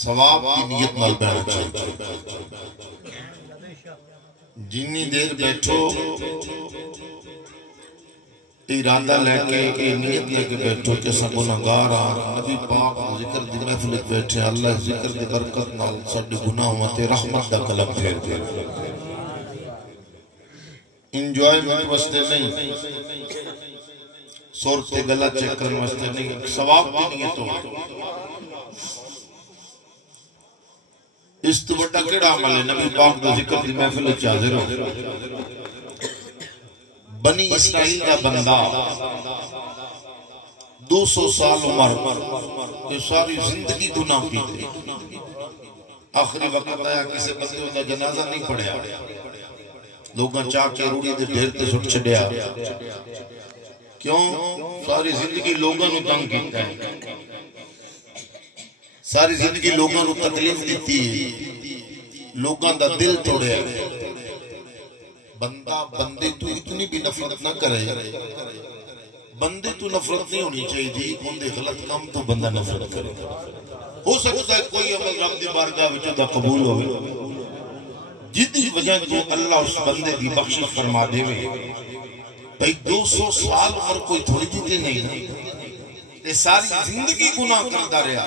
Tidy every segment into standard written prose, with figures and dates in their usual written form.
ثواب کی نیت نال بیٹھنا چاہیے. جنی دیر بیٹھو ارادہ لے کے نیت لے کے بیٹھو کہ سب گناہگار ہاں. نبی پاک ذکر دی محفل وچ بیٹھے اللہ ذکر دی برکت نال ساڈے گناہاں تے رحمت دا قلم پھیر دے. انجوائمنٹ واسطے نہیں، سور تے گلا چیک کرنے واسطے نہیں، ثواب دی نیت ہو. اس تو بڑا کیڑا عمل ہے نبی پاک دا ذکر دی محفل وچ حاضر ہو. بنی اسرائیل کا بندہ 200 سال عمر یہ ساری زندگی گناہ کی تھی. آخری وقت آیا کسی بندے دا جنازہ نہیں پڑھیا، لوگاں چاہ کے روڑی دے ڈھیر تے سٹ چھڑیا. کیوں؟ ساری زندگی لوگاں نو تنگ کیتا ہے، ساری زندگی لوگاں نو تکلیف دیتی ہے، لوگاں دا دل توڑیا. بندہ بندے تو اتنی بھی نفرت نہ کرے، بندے تو نفرت نہیں ہونی چاہیے تھی، بندے غلط کام تو بندہ نفرت کرے. ہو سکتا ہے کوئی عمل رب دی بارگاہ وچ دا قبول ہوئے جدی وجہ تو اللہ اس بندے دی بخشش فرما دے وے. بھئی 200 سال عمر کوئی تھوڑی دیتے نہیں نا، یہ ساری زندگی گناہ کرتا رہا.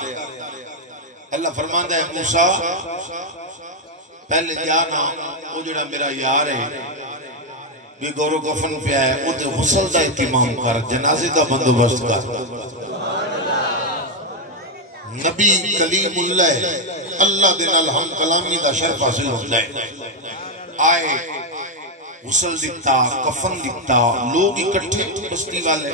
اللہ فرماندا ہے موسیٰ پہلے جانا وہ جڑا میرا یار ہے بھی گورو گفن پہ آئے وہ تے غسل دا اہتمام کر، جنازے دا بندوبست کر. نبی کلیم اللہ ہے، اللہ دے نال ہم کلامی دا شرف حاصل ہوتا ہے. آئے غسل دکھتا، کفن دکھتا، لوگ اکٹھے بستی والے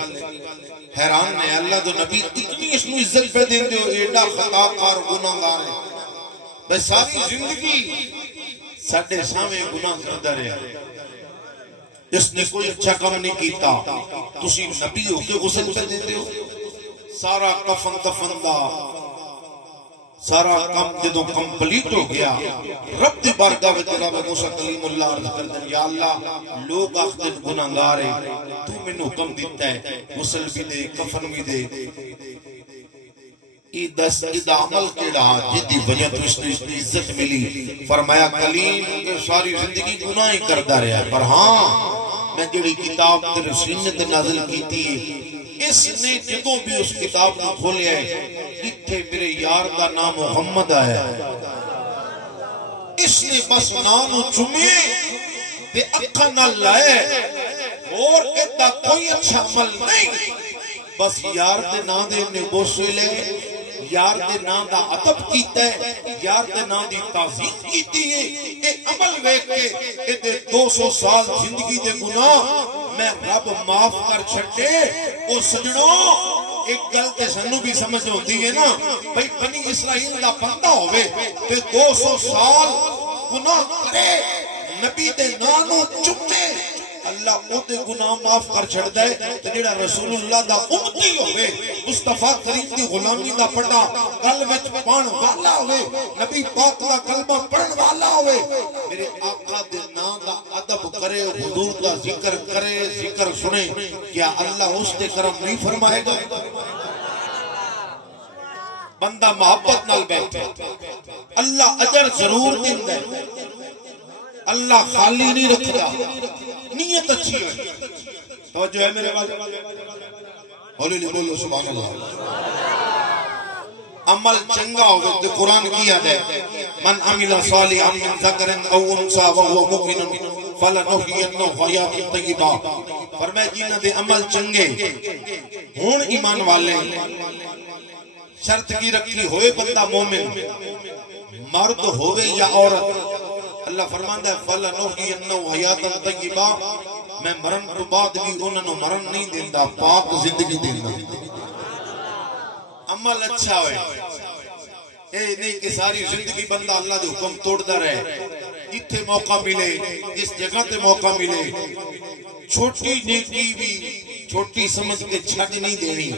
حیران نے اللہ دو نبی اتنی اس نو عزت پہ دیں دے ایڈا خطا کار گناہگار ہے. بس ساری زندگی ساڑھے سامنے گناہ کرتا رہے، اس نے کوئی اچھا کام نہیں کیتا. تسی نبی ہو کے غسل پہ دیتے ہو. سارا کفن دفن دا سارا کام جدوں کمپلیٹ ہو گیا رب دی بارگاہ وچ جناب موسیٰ کلیم اللہ عرض کردے یا اللہ لوگ آخدے گناہگار ہیں، تو میں نے حکم دیتا ہے غسل بھی دے کفن بھی دے. یہ عمل کیڑا جدی وجہ تو اس نے عزت ملی. فرمایا کلیم کہ ساری زندگی گناہ ہی کرتا رہا، پر ہاں میں جڑی کتاب تیرے سینے تے نازل کی تھی اس نے جدوں بھی اس کتاب کو کھولیا ہے اتھے میرے یار دا نام محمد آیا ہے. اس نے بس نام چومے تے اکھاں نال لائے اور ایدہ کوئی اچھا عمل نہیں، بس یار دے نام دے انہیں بوسوے لے، یار دے نام دا عطب کیتا ہے، یار دے نام دی تعظیم کیتی ہے. ایک عمل ویک کے ایدے 200 سال زندگی دے گناہ میں رب معاف کر چھٹے. او سجنوں ایک گلتے سنو بھی سمجھ ہوتی ہے نا، بھئی بنی اسرائیل دا بندہ ہوئے تے 200 سال گناہ کرے نبی دے نانو چمے اللہ او دے گناہ معاف کر چھڑ دے. تے جڑا رسول اللہ دا امتی ہوئے مصطفیٰ کریم دی غلامی دا پڑھا قلب پڑھن والا ہوئے نبی پاک دا کلمہ پڑھن والا ہوئے میرے آقا دے نام دا ادب کرے حضور کا ذکر کرے ذکر سنے، کیا اللہ اس دے کرم نہیں فرمائے گا؟ بندہ محبت نال بیٹھے اللہ اجر ضرور دیں دے، اللہ خالی نہیں رکھتا، نیت اچھی ہے. توجہ ہے میرے بات، ہولی لی بولو سبحان اللہ. عمل چنگا ہوگا تو قرآن کیا ہے من عمل صالحا من ذکر او انثى وهو مؤمن فلنحيينه حیاة طیبہ. فرمایا جنہاں دے عمل چنگے ہون ایمان والے، شرط کی رکھی ہوئے بندہ مومن مرد ہوئے یا عورت، اللہ فرماندا ہے فَلَنُحْيِيَنَّهُ حَيَاةً طَيِّبَةً، میں مرن تو بعد بھی انہوں نے مرن نہیں دیندہ، پاک زندگی دیندہ. عمل اچھا ہوئے اے نہیں کہ ساری زندگی بندہ اللہ دے حکم توڑتا رہے. جتھے موقع ملے جس جگہ تے موقع ملے چھوٹی نیکی بھی چھوٹی سمجھ کے چھٹ نہیں دینی،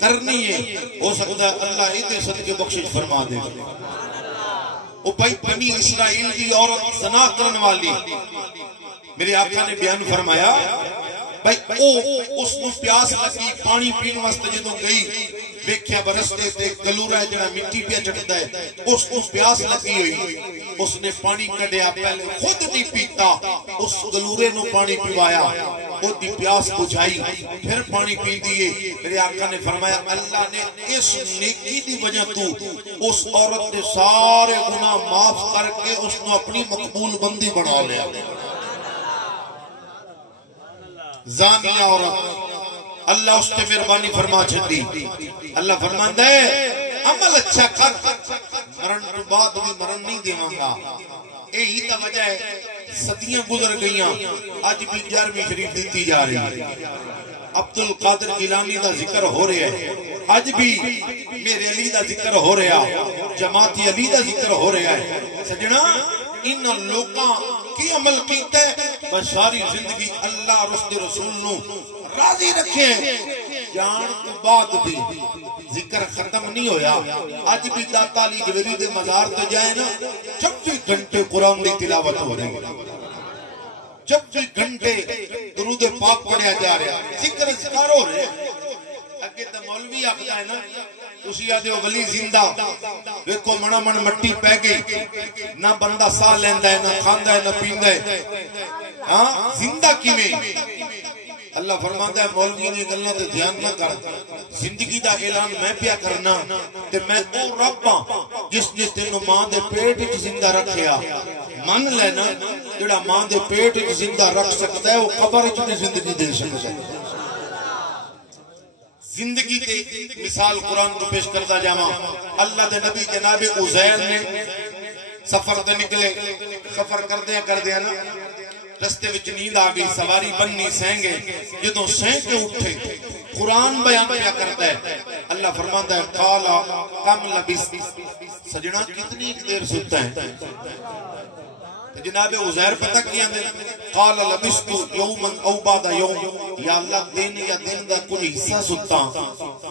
کرنی ہے. ہو سکتا ہے اللہ ایتے صدقے بخشش فرما دے. وہ بھائی بنی اسرائیل کی عورت زنا کرن والی میرے آقا نے بیان فرمایا بھائی اس کو پیاس لگی پانی پین واسطے جدوں گئی ویکھیا برستے تے گلورا جڑا مٹی پہ چڑھدا ہے اس کو پیاس لگی ہوئی اس نے پانی کڈیا پہلے خود نہیں پیتا اس گلورے نو پانی پیوایا او دی پیاس بجھائی پھر پانی پی دیے میرے آقا نے فرمایا اللہ نے اس نیکی دی وجہ تو اس عورت نے سارے گناہ معاف کر کے اس نے اپنی مقبول بندی بنا لیا زانی عورت اللہ اس نے مہربانی فرما چھڈی اللہ فرماندا ہے عمل اچھا کر مرن تو بعد بھی مرن نہیں دیواں گا یہی تو وجہ ہے صدیاں گزر گئیاں اج بھی 11ویں شریف دیتی جا رہی ہے عبد القادر گیلانی دا ذکر ہو رہا ہے اج بھی میرے علی دا ذکر ہو رہا جماعتی علی دا ذکر ہو رہا ہے سجنا ان لوکاں کی عمل کیتا ہے بس ساری زندگی اللہ اور اس کے رسول نو راضی رکھے جان تو بعد بھی ذکر ختم نہیں ہویا آج بھی داتا علی جویری دے مزار تے جائے نا 24 گھنٹے قرآن دی تلاوت ہو رہی ہے 24 گھنٹے درود پاک پڑھیا جا رہا ذکر اذکار ہو رہے اگے تے مولوی آکھدا ہے نا تسی آدے ہو ولی زندہ ویکھو منا من مٹی پہ گئی نہ بندہ سا لیندا ہے نہ کھاندا ہے نہ پیندا ہے ہاں زندہ کیویں اللہ فرماتا ہے مولوی نے گلاں تے دھیان نہ کر زندگی دا اعلان میں پیا کرنا تے میں او رب ہاں جس نے تینوں ماں دے پیٹ وچ زندہ رکھیا من لینا جڑا ماں دے پیٹ وچ زندہ رکھ سکتا ہے وہ قبر وچ بھی زندگی دے سکتا ہے زندگی تے مثال قرآن کو پیش کرتا جاواں اللہ دے نبی جناب عزیر نے سفر تے نکلے سفر کردے نا رستے وچ نیند آ گئی سواری بننی سینگے جدوں سین کے اٹھے قرآن بیان کیا کرتا ہے اللہ فرماتا ہے قالا کم لبثت سجنا کتنی دیر سوتا ہے جناب عزیر پتہ کیا دے قال لبثت یوما او بعد یوم یا اللہ دن یا دن دا کچھ حصہ ستا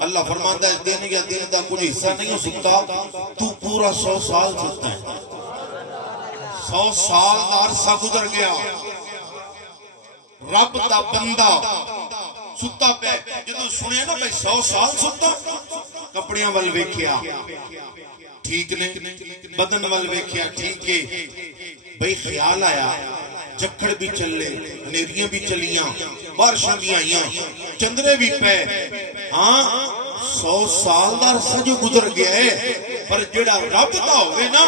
اللہ فرماتا ہے دن یا دن دا کچھ حصہ نہیں ستا تو پورا 100 سال ستا ہے 100 سال دا عرصہ گزر گیا رب دا بندہ ستا پہ جدو سنے نا بھائی 100 سال ستا کپڑیاں ول ویکھیا ٹھیک نے بدن ول ویکھیا ٹھیک ہے بھئی خیال آیا جکڑ بھی چلے نیریاں بھی چلیاں بارشاں بھی آئیاں چندرے بھی پہ ہاں 100 سال دار سجو گزر گیا ہے پر جڑا رب دا ہوئے نا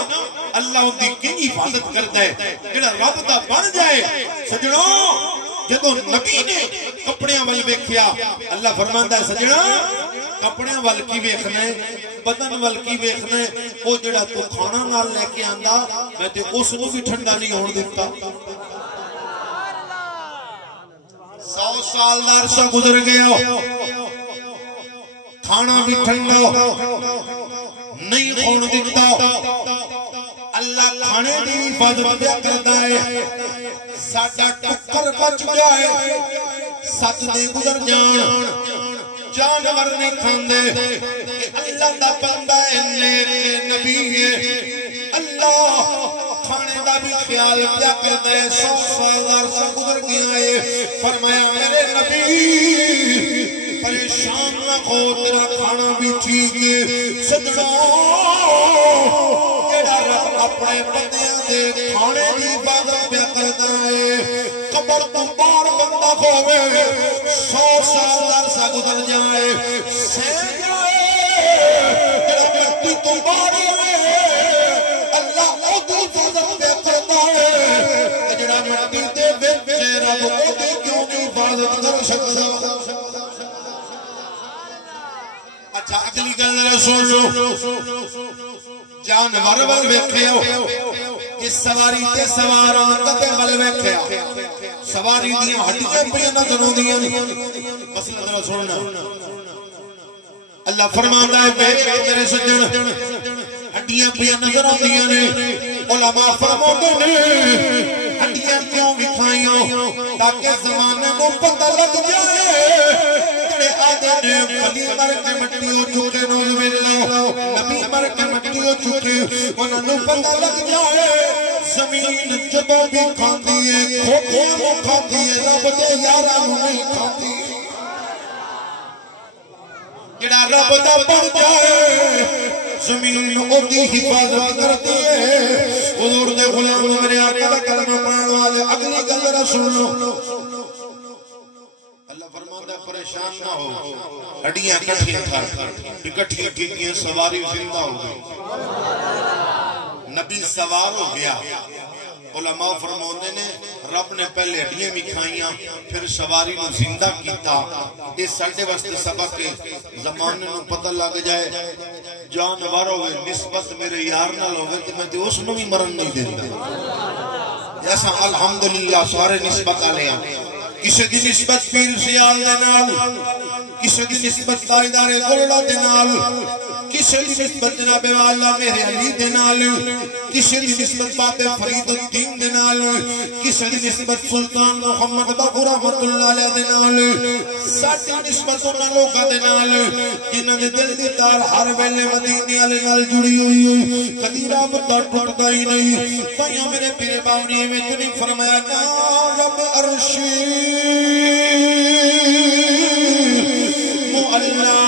اللہ ان دی کنی حفاظت کرتا ہے جڑا رب دا بن جائے سجنوں جدو نبی نے کپڑیاں ول ویکھیا اللہ فرماندا ہے سجنا کپڑیاں ول کی ویکھنا ہے بدن ول کی ویکھنا ہے او جڑا تو کھانا نال لے کے آندا میں تے اس نو بھی ٹھنڈا نہیں ہون دتا 100 سال دا عرصہ گزر گیا کھانا بھی ٹھنڈا نہیں ہون دتا اللہ کھانے دی حفاظت پیا کردا ہے ساڈا ٹکر بچ جائے سچ دے گزر جان جانور نہیں کھاندے اللہ دا بندہ ہے نیک نبی ہے اللہ کھانے دا بھی خیال کیا کرتا ہے 100 سال عرصہ گزر گیا ہے فرمایا میرے نبی پریشان نہ ہو تیرا کھانا بھی ٹھیک ہے سجنوں اپنے بندیاں دے کھانے دی عبادت پیا کرتا ہے قبر تو باہر بندہ ہوئے 100 سال عرصہ گزر جائے سین جائے جڑا مٹی تو باہر ہوئے اللہ او دی عبادت پیا کرتا ہے جڑا مٹی دے وچ رب او دی کیوں نہیں عبادت کر سکتا اچھا اگلی گل سن لو جانور ول ویکھیا اس سواری تے سواراں تے ول ویکھیا سواری دی ہڈیاں پہ نظر اوندیاں مسئلہ ذرا سننا اللہ فرماتا ہے میرے سجن ہڈیاں پہ نظر اوندیاں نے علماء فرماتے نے ہڈیاں کیوں وکھائیاں تاکہ زمانے کو پتہ لگ جائے آدھے نے ولی مر کے مٹی ہو چکے نوز باللہ نبی مر کے مٹی ہو چکے انہوں پتہ لگ جائے زمین جدو بھی کھاندی ہے کھوٹے وہ کھاندی ہے رب دے یارہ نہیں کھاندی جڑا رب دا بن جائے زمین اودی حفاظت کرتی ہے حضور دے غلام میرے آقا دا کلمہ پڑھن والے اگلی گل رسول اللہ فرماتا ہے پریشان نہ ہو ہڈیاں اکٹھیاں کر اکٹھیاں ٹھیکیاں سواری زندہ ہو گئی نبی سوار ہو گیا علماء فرماتے نے رب نے پہلے ہڈیاں بھی کھائیاں پھر سواری نو زندہ کیتا یہ ساڈے واسطے سبق ہے زمانے نو پتہ لگ جائے جانور ہوئے نسبت میرے یار نال ہوئے تو میں تے اس نو بھی مرن نہیں دیندا ایسا الحمدللہ سارے نسبت والے ہیں کسی دی نسبت پیر سیال دے نال کسی دی نسبت تاجدار گولڑا دے نال کسی دی نسبت جناب والا میرے علی دے نال کسی دی نسبت بابے فرید الدین دے نال کسی دی نسبت سلطان محمد باقر رحمت اللہ علیہ دے نال ساڈی نسبت انہاں لوکاں دے نال جنہاں دے دل دی تار ہر ویلے مدینے والے نال جڑی ہوئی کدی رابطہ ٹوٹدا ہی نہیں بھائیاں میرے پیر باونی وچ نہیں فرمایا نا رب عرشی معلا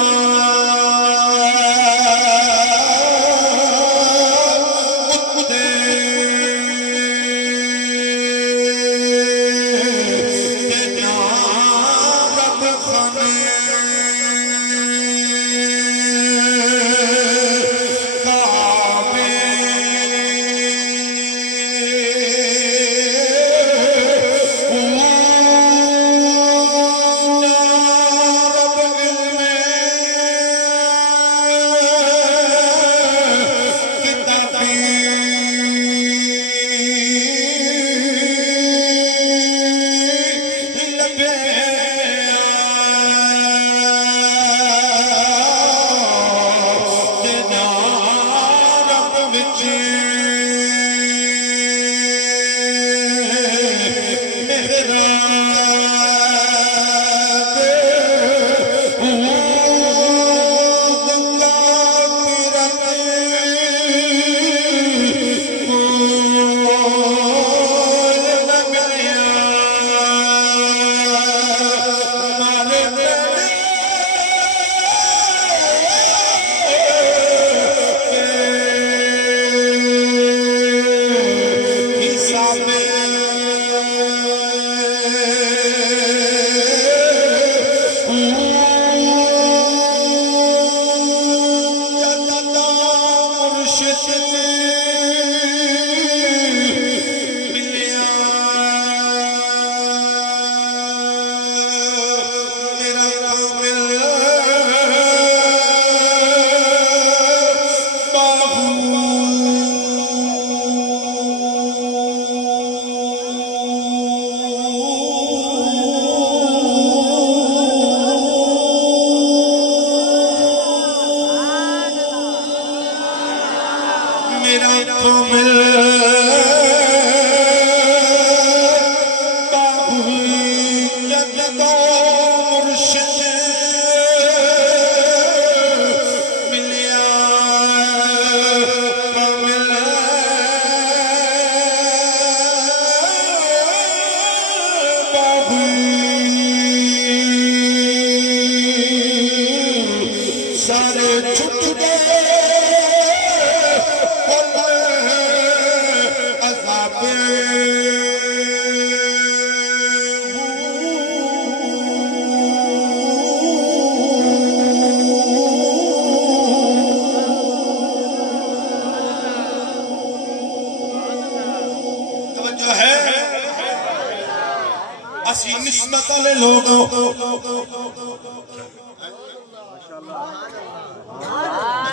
نسبت والے لوگ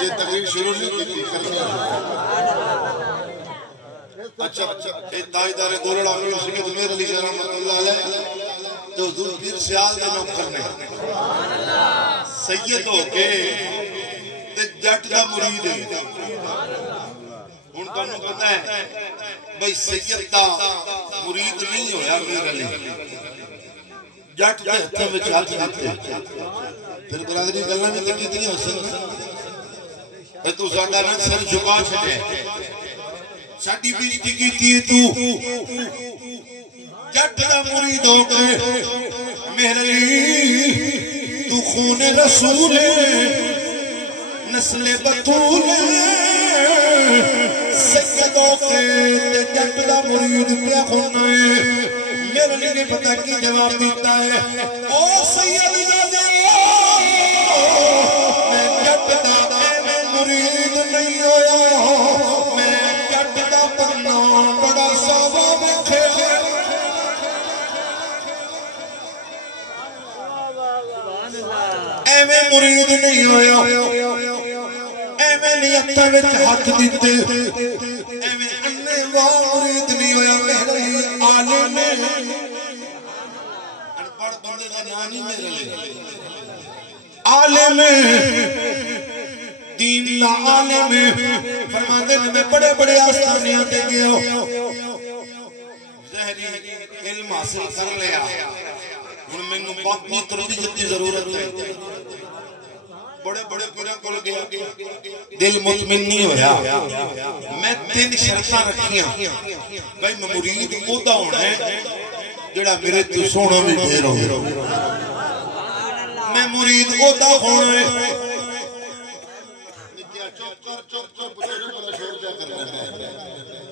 یہ تقریر شروع نہیں کی کرنی اچھا تاجدار گولڑا امیر سید میر علی شاہ رحمۃ اللہ علیہ جو حضور پیر سیال دے نوکر نے سید ہو کے تے جٹ دا مرید ہے ہن تانوں پتہ ہے بھئی سید دا مرید نہیں ہویا میر علی جٹ دے ہتھاں وچ ہاتھ دتے پھر برادری گلاں وچ تے کیتیاں حسن اے تو ساڈا نہ سر جھکا چھڈے ساڈی بےزتی کیتی تو جٹ دا مرید ہو کے میرے تو خون رسول نسل بطول سیدوں کے جٹ دا مرید پیا ہونا ہے میرے لیے پتہ کی جواب دیتا ہے او سید میں جٹ دا میں مرید نہیں ہویا میں جٹ دا بننا بڑا سوا ویکھے میں مرید نہیں ہویا میں نیتاں وچ ہاتھ دتے میں انے واہ مرید نہیں ہویا میرے عالم انپڑھ بندے دا نام نہیں میرے لیے عالم دین لا عالم فرماندے میں بڑے بڑے آستانیاں تے گیا ظاہری علم حاصل کر لیا ہن مینوں باقی تربیت دی ضرورت ہے بڑے بڑے پیراں کول گیا دل مطمئن نہیں ہویا میں 3 شرطاں رکھیاں بھائی میں مرید اودا ہونا ہے جڑا میرے تو سونا بھی ڈھیر ہو میں مرید اودا ہونا ہے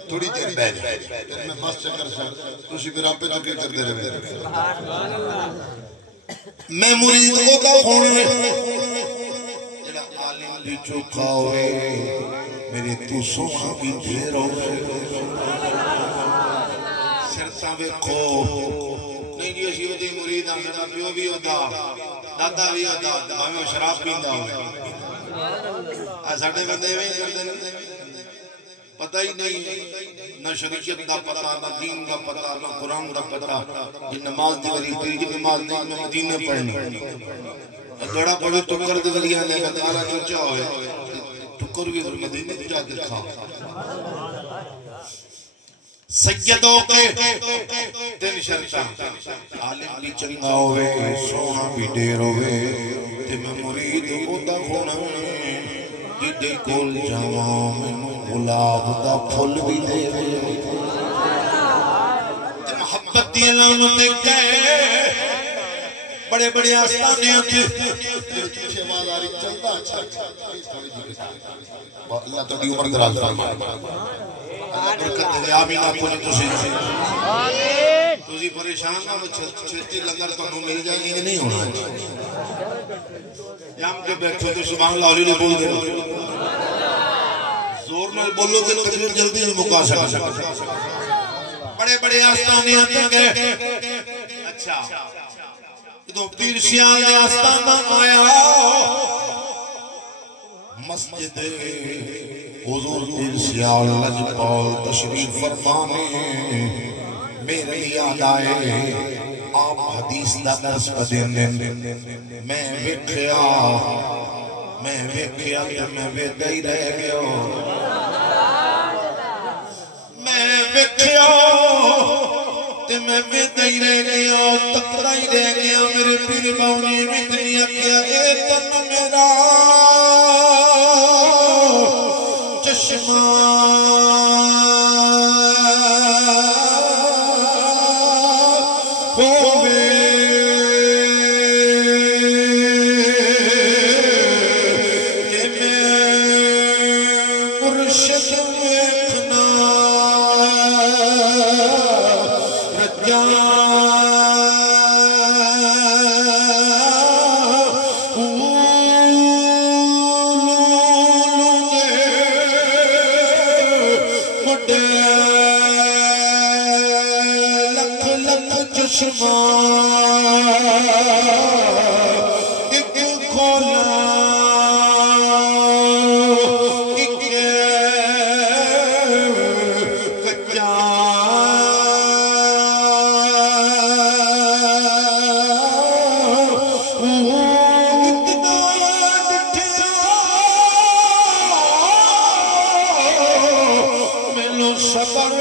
تھوڑی دیر بیٹھ میں بس چکر ساتھ تسی پھر آپ پہ چکر کر دے رہے میں مرید اودا ہونا ہے بھی چوکھا ہوئے میرے تو سونا بھی ڈھیر ہوئے شرطاں ویکھو نہیں جی اسی ودی مرید آں سدا پیو بھی ہودا دادا بھی ہودا بھاویں شراب پیندا ہوئے ساڈے بندے ایویں کردے نے پتہ ہی نہیں نہ شریعت دا پتہ نہ دین دا پتہ نہ قرآن دا پتہ یہ نماز دی وری تیری نماز نہیں میں مدینے پڑھنی جڑا بڑے ٹکر دے ولیاں نے کہا چوچا ہوئے ٹکر بھی مدینے تے جا کے کھا سیدوں کے 3 شرطاں عالم بھی چنگا ہوئے سونا بھی ڈھیر ہوئے تے میں مرید اودا ہونا جدے کول جاواں مینوں گلاب دا پھل بھی دے تے محبت دی علامت کہے بڑے بڑے آستانے ہوتے پیچھے آواز آ رہی چلتا اچھا اللہ تو عمر دراز فرمائے اللہ برکت دے آمین آپ کو تسی پریشان نہ ہو چھتی لنگر تو مل جائیں گے نہیں ہونا جام کے بیٹھو تو سبحان اللہ علیہ بول دے زور نال بولو کہ تقریر جلدی ہی مکا سکتا بڑے بڑے آستانے ہوتے گئے اچھا تو پیر سیال نے آستانہ آیا مسجد حضور پیر سیال لجپال تشریف فرمانے میرے یاد آئے آپ حدیث دا درس بدین میں وکھیا کہ میں ویدہ ہی رہ گیا میں وکھیا میں ویدہ ہی رہ گیا تکڑا ہی رہ گیا میرے پیر باؤنی وکھنی کیا اے تن میرا چشمہ ہووے کہ میں مرشد ویکھنا صبر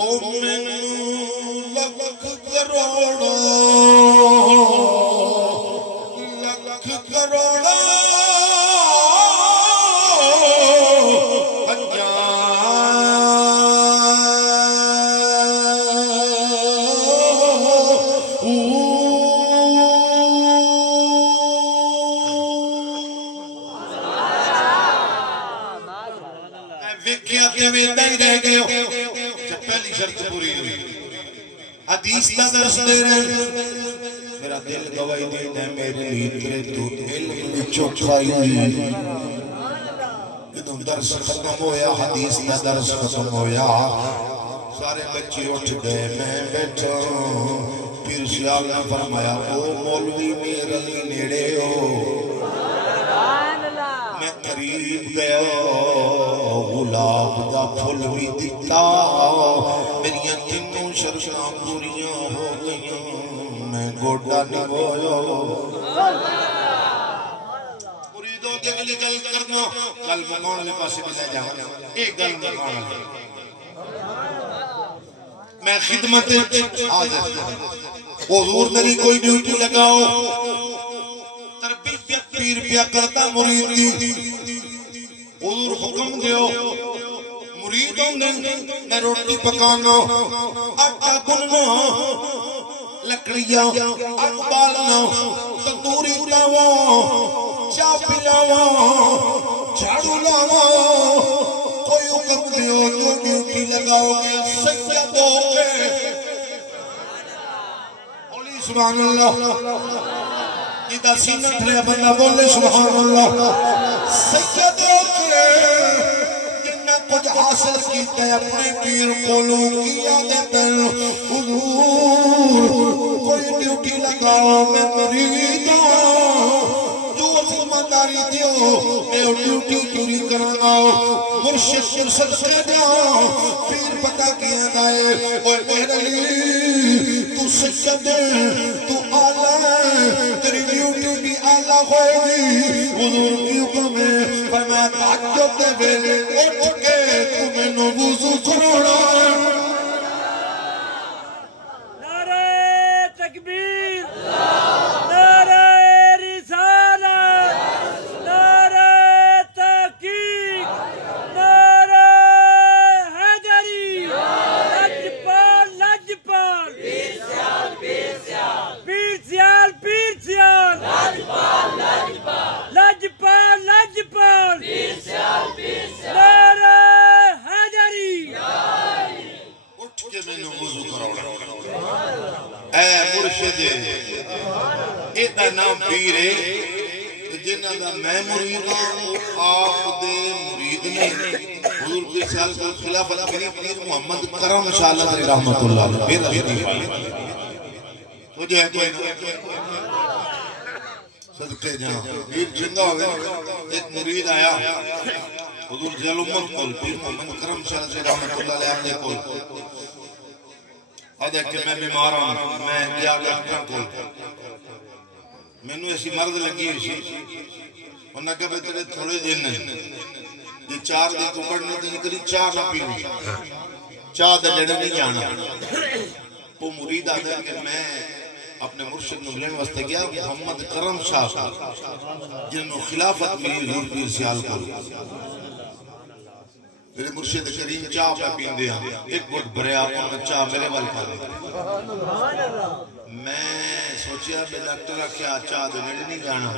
مومن لکھ کروڑا لکھ کروڑا پہلی شرط پوری ہوئی حدیث کا درس دے رہے میرا دل گواہی دینا میرے لیے تیرے تو علم میں چوکھائی ہوئی کہ تم درس ختم ہویا حدیث کا درس ختم ہویا سارے بچے اٹھ گئے میں بیٹھا پھر سیال نے فرمایا او مولوی میرے لیے نیڑے ہو میں قریب گیا گلاب دا پھول بھی دکھتا میری تینوں شرطاں پوریاں ہو گئیاں میں گوڈا نبھایا مریدوں کے اگلی گل کرنا گل مکان والے پاسے بھی لے جاؤں ایک گل مکان والے میں خدمت حضور نے کوئی ڈیوٹی لگاؤ تربیت پیر پیا کرتا مرید دی حضور حکم دیو مریدوں نے میں روٹی پکانا آٹا گننا لکڑیاں آگ بالنا تندوری لاوا چاہ پلاوا جھاڑو لاوا کوئی حکم دیو جو ڈیوٹی لگاؤ گے سید ہو کے بولی سبحان اللہ جیدہ سینہ تھریا بندہ بولے سبحان اللہ سید ہو کے جنہ کچھ حاصل کیتے اپنے پیر کولو کیا دیتے حضور کوئی ڈیوٹی لگاؤ میں مریدہ جو ذمہ دیو میں ڈیوٹی پوری کرنا مرشد مرسل سے جاؤ پیر پتہ کیا دائے اوہ میرے لیے تو سید تو آلہ تیری ڈیوٹی بھی آلہ ہوئے حضور کی حکم ہے فرمایا تحجد دے بیلے اٹھ کے تمہیں نو وضو کروڑا نعرہ تکبیر نعرہ رسالت نعرہ تحقیق نعرہ حیدری لجپال لجپال پیر سیال پیر سیال پیر سیال پیر سیال لجپال لجپال لجپال لجپال پیر سیال پیر سیال نعرہ حیدری اٹھ کے میں نے وضو کروڑا اے مرشد ایدہ نام پیر ہے جنہ دا میں مرید ہوں آپ دے مرید نے حضور کے سال کا خلافت میری پیر محمد کرم شاءاللہ علیہ رحمت اللہ پیر رشدی تو جو ہے کوئی صدقے جہاں پیر جنگا ہو گئے ایک مرید آیا حضور جل امت کول پیر محمد کرم شاءاللہ علیہ رحمت اللہ علیہ کول آدھے کہ میں بیمار ہوں میں گیا ڈاکٹر کول میں نے ایسی مرض لگی اسی انہوں نے کہا تیرے تھوڑے دن یہ 4 دن کو پڑھنے دن کری چاہ نہ پیوی چاہ دے جڑے نہیں جانا وہ مرید آدھے کہ میں اپنے مرشد نبلین واسطے گیا محمد کرم شاہ جنہوں خلافت میری حضور پیر سیال کو میرے مرشد کریم چاہ پہ پین دیا ایک گھٹ بھرے آپ نے چاہ میرے والے کھا دے میں سوچیا بے ڈاکٹر کیا چاہ دے میرے نہیں جانا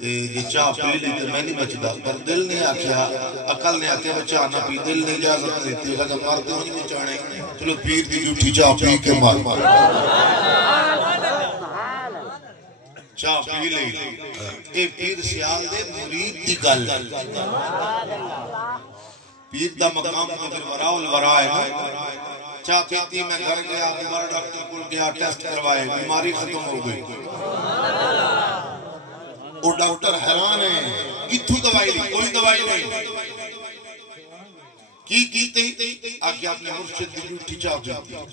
یہ چاہ پی لی تو میں نہیں بچتا پر دل نے آکھیا عقل نے آکھیا وہ چاہ نہ پی دل نے اجازت دیتی ہے کہ مارتے ہوں نہیں چاہنے چلو پیر دی جھوٹی چاہ پی کے مار چاہ پی لی اے پیر سیال دے مرید دی گل پیر دا مقام کو پھر وراء الورا ہے چاہ پیتی میں گھر گیا بیمار ڈاکٹر کل گیا ٹیسٹ کروائے بیماری ختم ہو گئی وہ ڈاکٹر حیران ہے کتھو دوائی لی کوئی دوائی نہیں کی کیتے آگے آپ نے مرشد دی جھوٹی چاہ پیتی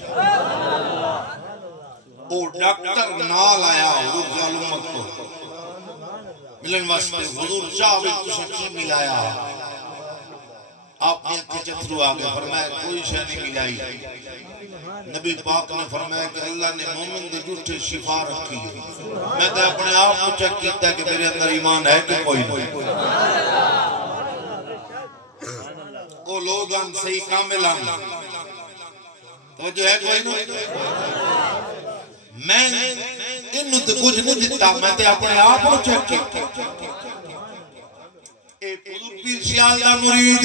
وہ ڈاکٹر نال آیا حضور ظالمت کو ملن واسطے حضور چاہ بھی تسا کی ملایا آپ نے اکھے چترو آگے فرمایا کوئی شے نہیں ملائی. نبی پاک نے فرمایا کہ اللہ نے مومن دے جھوٹے شفا رکھی ہے. میں تو اپنے آپ کو چیک کیتا ہے کہ میرے اندر ایمان ہے کہ کوئی نہیں. وہ لوگ ہم صحیح کامل ہم توجہ ہے کوئی نہیں. میں انہوں تے کچھ نہیں دیتا, میں تے اپنے آپ کو چیک کیتا. اے حضور پیر سیال دا مرید,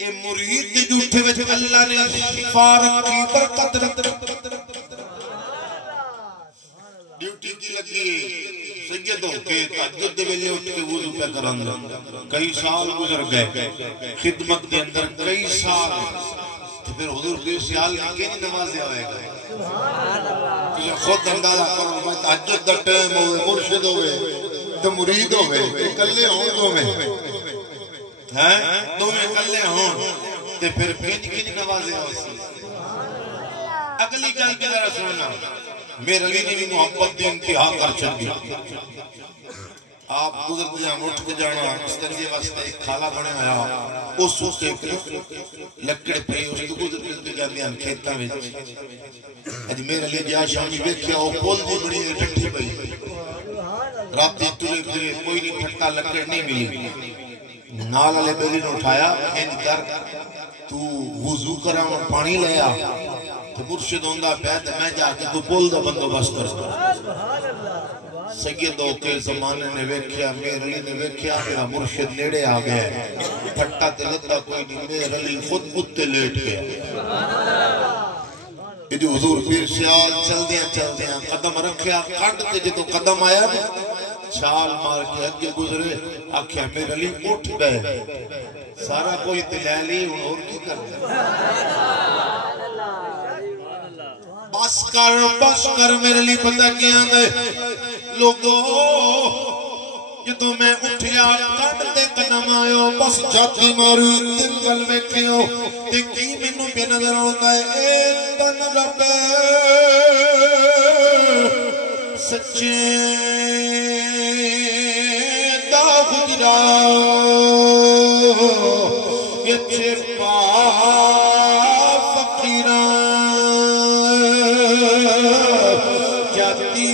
اے مرید دے جھوٹے وچ اللہ نے شفا رکھی, برکت رکھی. ڈیوٹی کی لگی سیدوں کے تہجد دے ویلے اٹھ کے وضو پہ کرن, کئی سال گزر گئے خدمت کے اندر, کئی سال. پھر حضور پیر سیال کی کئی نمازیں ہوئے گئے. تجھے خود اندازہ کرو, میں تہجد دا ٹائم ہوئے, مرشد ہوئے تو مرید ہوئے, کلے ہوں دو میں دو میں کلے ہوں, تے پھر کئی نمازیں ہوئے. اگلی گل کے ذرا سننا, میرے علی نے بھی محبت دی انتہا کر چکی. آپ گزر جانا اٹھ کے جانا استنجے واسطے ایک کھالا بنے آیا, اس سے لکڑ پہ اس کو گزر کے جانے ہیں کھیتاں میں. اج میرے علی جا شامی بیکھیا وہ پول دی بڑی ٹھٹی پئی, رات تلے پھرے کوئی نہیں ٹھٹا لکڑ نہیں ملی. نال والے بیلی نے اٹھایا, انج کر تو وضو کرا اور پانی لے آ. تو مرشد ہوندا پیا تے میں جا کے تو پول دا بندوبست کر. سیدوں کے زمانے نے ویکھیا, میرے علی نے ویکھیا, میرا مرشد نیڑے آ گیا, ٹھٹا تے لتا کوئی نہیں, میرے علی خود اتے لیٹ گیا. یہ حضور پیر سیال چلدیاں قدم رکھیا, کھڈ تے جدوں قدم آیا چھال مار کے اگے گزرے, آکھیا میرے علی اٹھ گئے, سارا کوئی تے لے لی, ہن اور کی کرنا. بس کر میرے لیے پتہ کیا دے لوگو, جدوں میں اٹھیا کھڈ تے قدم آیا, بس جاتی ماری دل گل ویکھیو تے کی مینوں پہ نظر آوندا ہے, اے تن رب سچے دا گجرا کتے پا فقیراں جاتی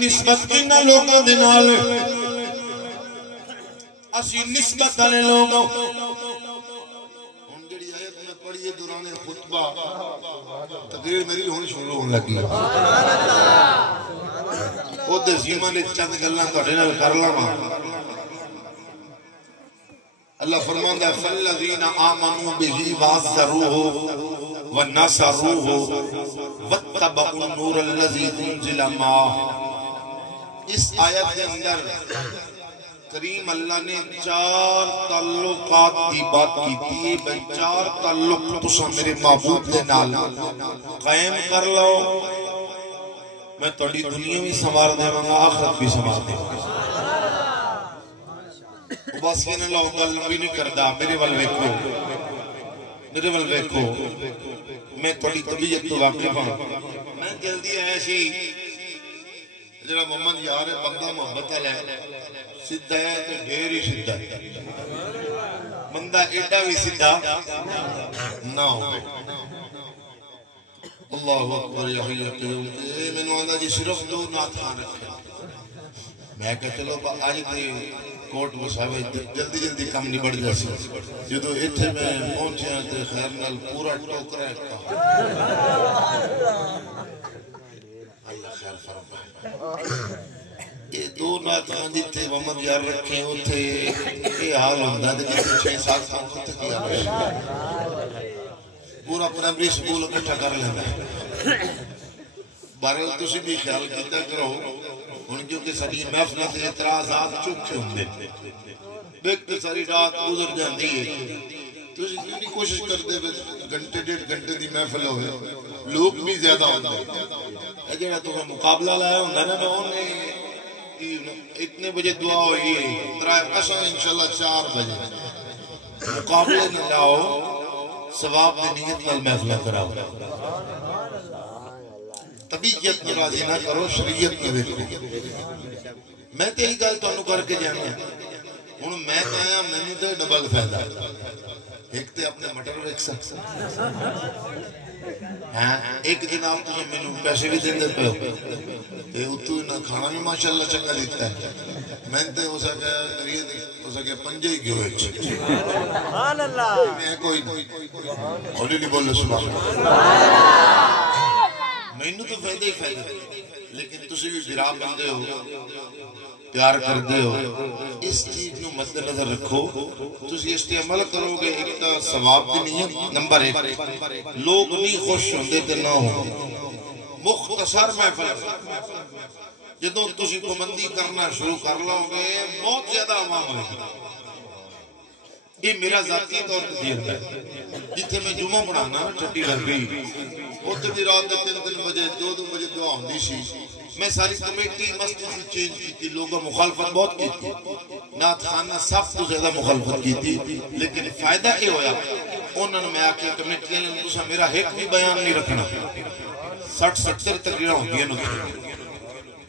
نسبت کنا لوگوں دے نال, اسی نسبت والے لوگ. ہن جڑی آیت میں پڑھی ہے دوران خطبہ, تقریر میری ہون شروع ہون لگی. او تے زیما نے چند گلاں تہاڈے نال کر لاواں. اللہ فرماندا ہے فالذین آمنوا بہ وعزروہ ونصروہ واتبعوا النور الذی انزل معہ. اس آیت کے اندر کریم اللہ نے 4 تعلقات کی بات کی تھی بھائی 4 تعلق تساں میرے معبود دے نال قائم کر لو میں تہاڈی دنیا بھی سنوار دیواں گا آخرت بھی سنوار دیواں گا بس یہ نہ لو گل بھی نہیں کردا میرے ول ویکھو میں تہاڈی طبیعت تو واقف ہاں میں جلدی ایسی جڑا محمد یار ہے بندہ محبت والا ہے سیدھا ہے تو ڈھیر ہی سیدھا ہے بندہ ایڈا بھی سیدھا نہ ہو اللہ اکبر یا حی یا قیوم میں نے آندا جی صرف 2 نعت خان رکھے میں کہ چلو آج تے کوٹ مساوے جلدی جلدی کم نبڑ جاسی جدو ایتھے میں پہنچیا تے خیر نال پورا ٹوکرا اللہ خیر فرمائے یہ 2 نعت خان جتھے محمد یار رکھے اتھے یہ حال ہوندا تے 6-7 سال اتھے کیا پورا پرائمری سکول اکٹھا کر لیندا بہرحال تسی بھی خیال کیتا کرو ہن کیونکہ ساری محفل تے اعتراضات چوکھے ہوندے بیک ساری رات گزر جاندی ہے تسی کتنی کوشش کرتے گھنٹے 1.5 گھنٹے دی محفل ہوے لوگ بھی زیادہ ہوندے جڑا تو مقابلہ لایا ہوندا نا میں اتنے بجے دعا ہوئی ہے انشاءاللہ 4 بجے مقابلے نہ لاؤ ثواب میں نیت نال محفل کراؤ طبیعت میں راضی نہ کرو شریعت میں دیکھو میں تے ہی گل تانوں کر کے جانا ہن میں کہیا مینوں تے ڈبل فائدہ ایک تے اپنے مٹر ویکھ سکتا ہاں ایک دن آپ تو مینوں پیسے بھی دیندے پے تے اتو نہ کھانا بھی ماشاءاللہ چنگا دیتا ہے میں تے ہو سکے کریے ہو سکے پنجے ہی گیو سبحان اللہ میں کوئی ہولی نہیں بولو سبحان اللہ مینوں تو فائدہ ہی فائدہ لیکن تسی بھی برا بندے ہو پیار کردے ہو اس چیز نو مد نظر رکھو تسی اس تے عمل کرو گے ایک تا ثواب دی نیت نمبر 1 لوگ نہیں خوش ہوندے تے نہ ہو مختصر محفل جدوں تسی پابندی کرنا شروع کر لو گے بہت زیادہ عوام ہوگی یہ میرا ذاتی طور پر دیتا ہے جتنے میں جمعہ پڑھانا چھٹی لگی اتنے دی رات 3 بجے 2 بجے دعا ہوندی سی میں ساری کمیٹی مسجد چینج کی تھی لوگوں مخالفت بہت کی تھی نعت خانہ سب تو زیادہ مخالفت کی تھی لیکن فائدہ یہ ہویا انہوں نے میں آکے کمیٹیاں نے دوسرا میرا ایک بھی بیان نہیں رکھنا 60-70 تقریرہ ہوندی ہیں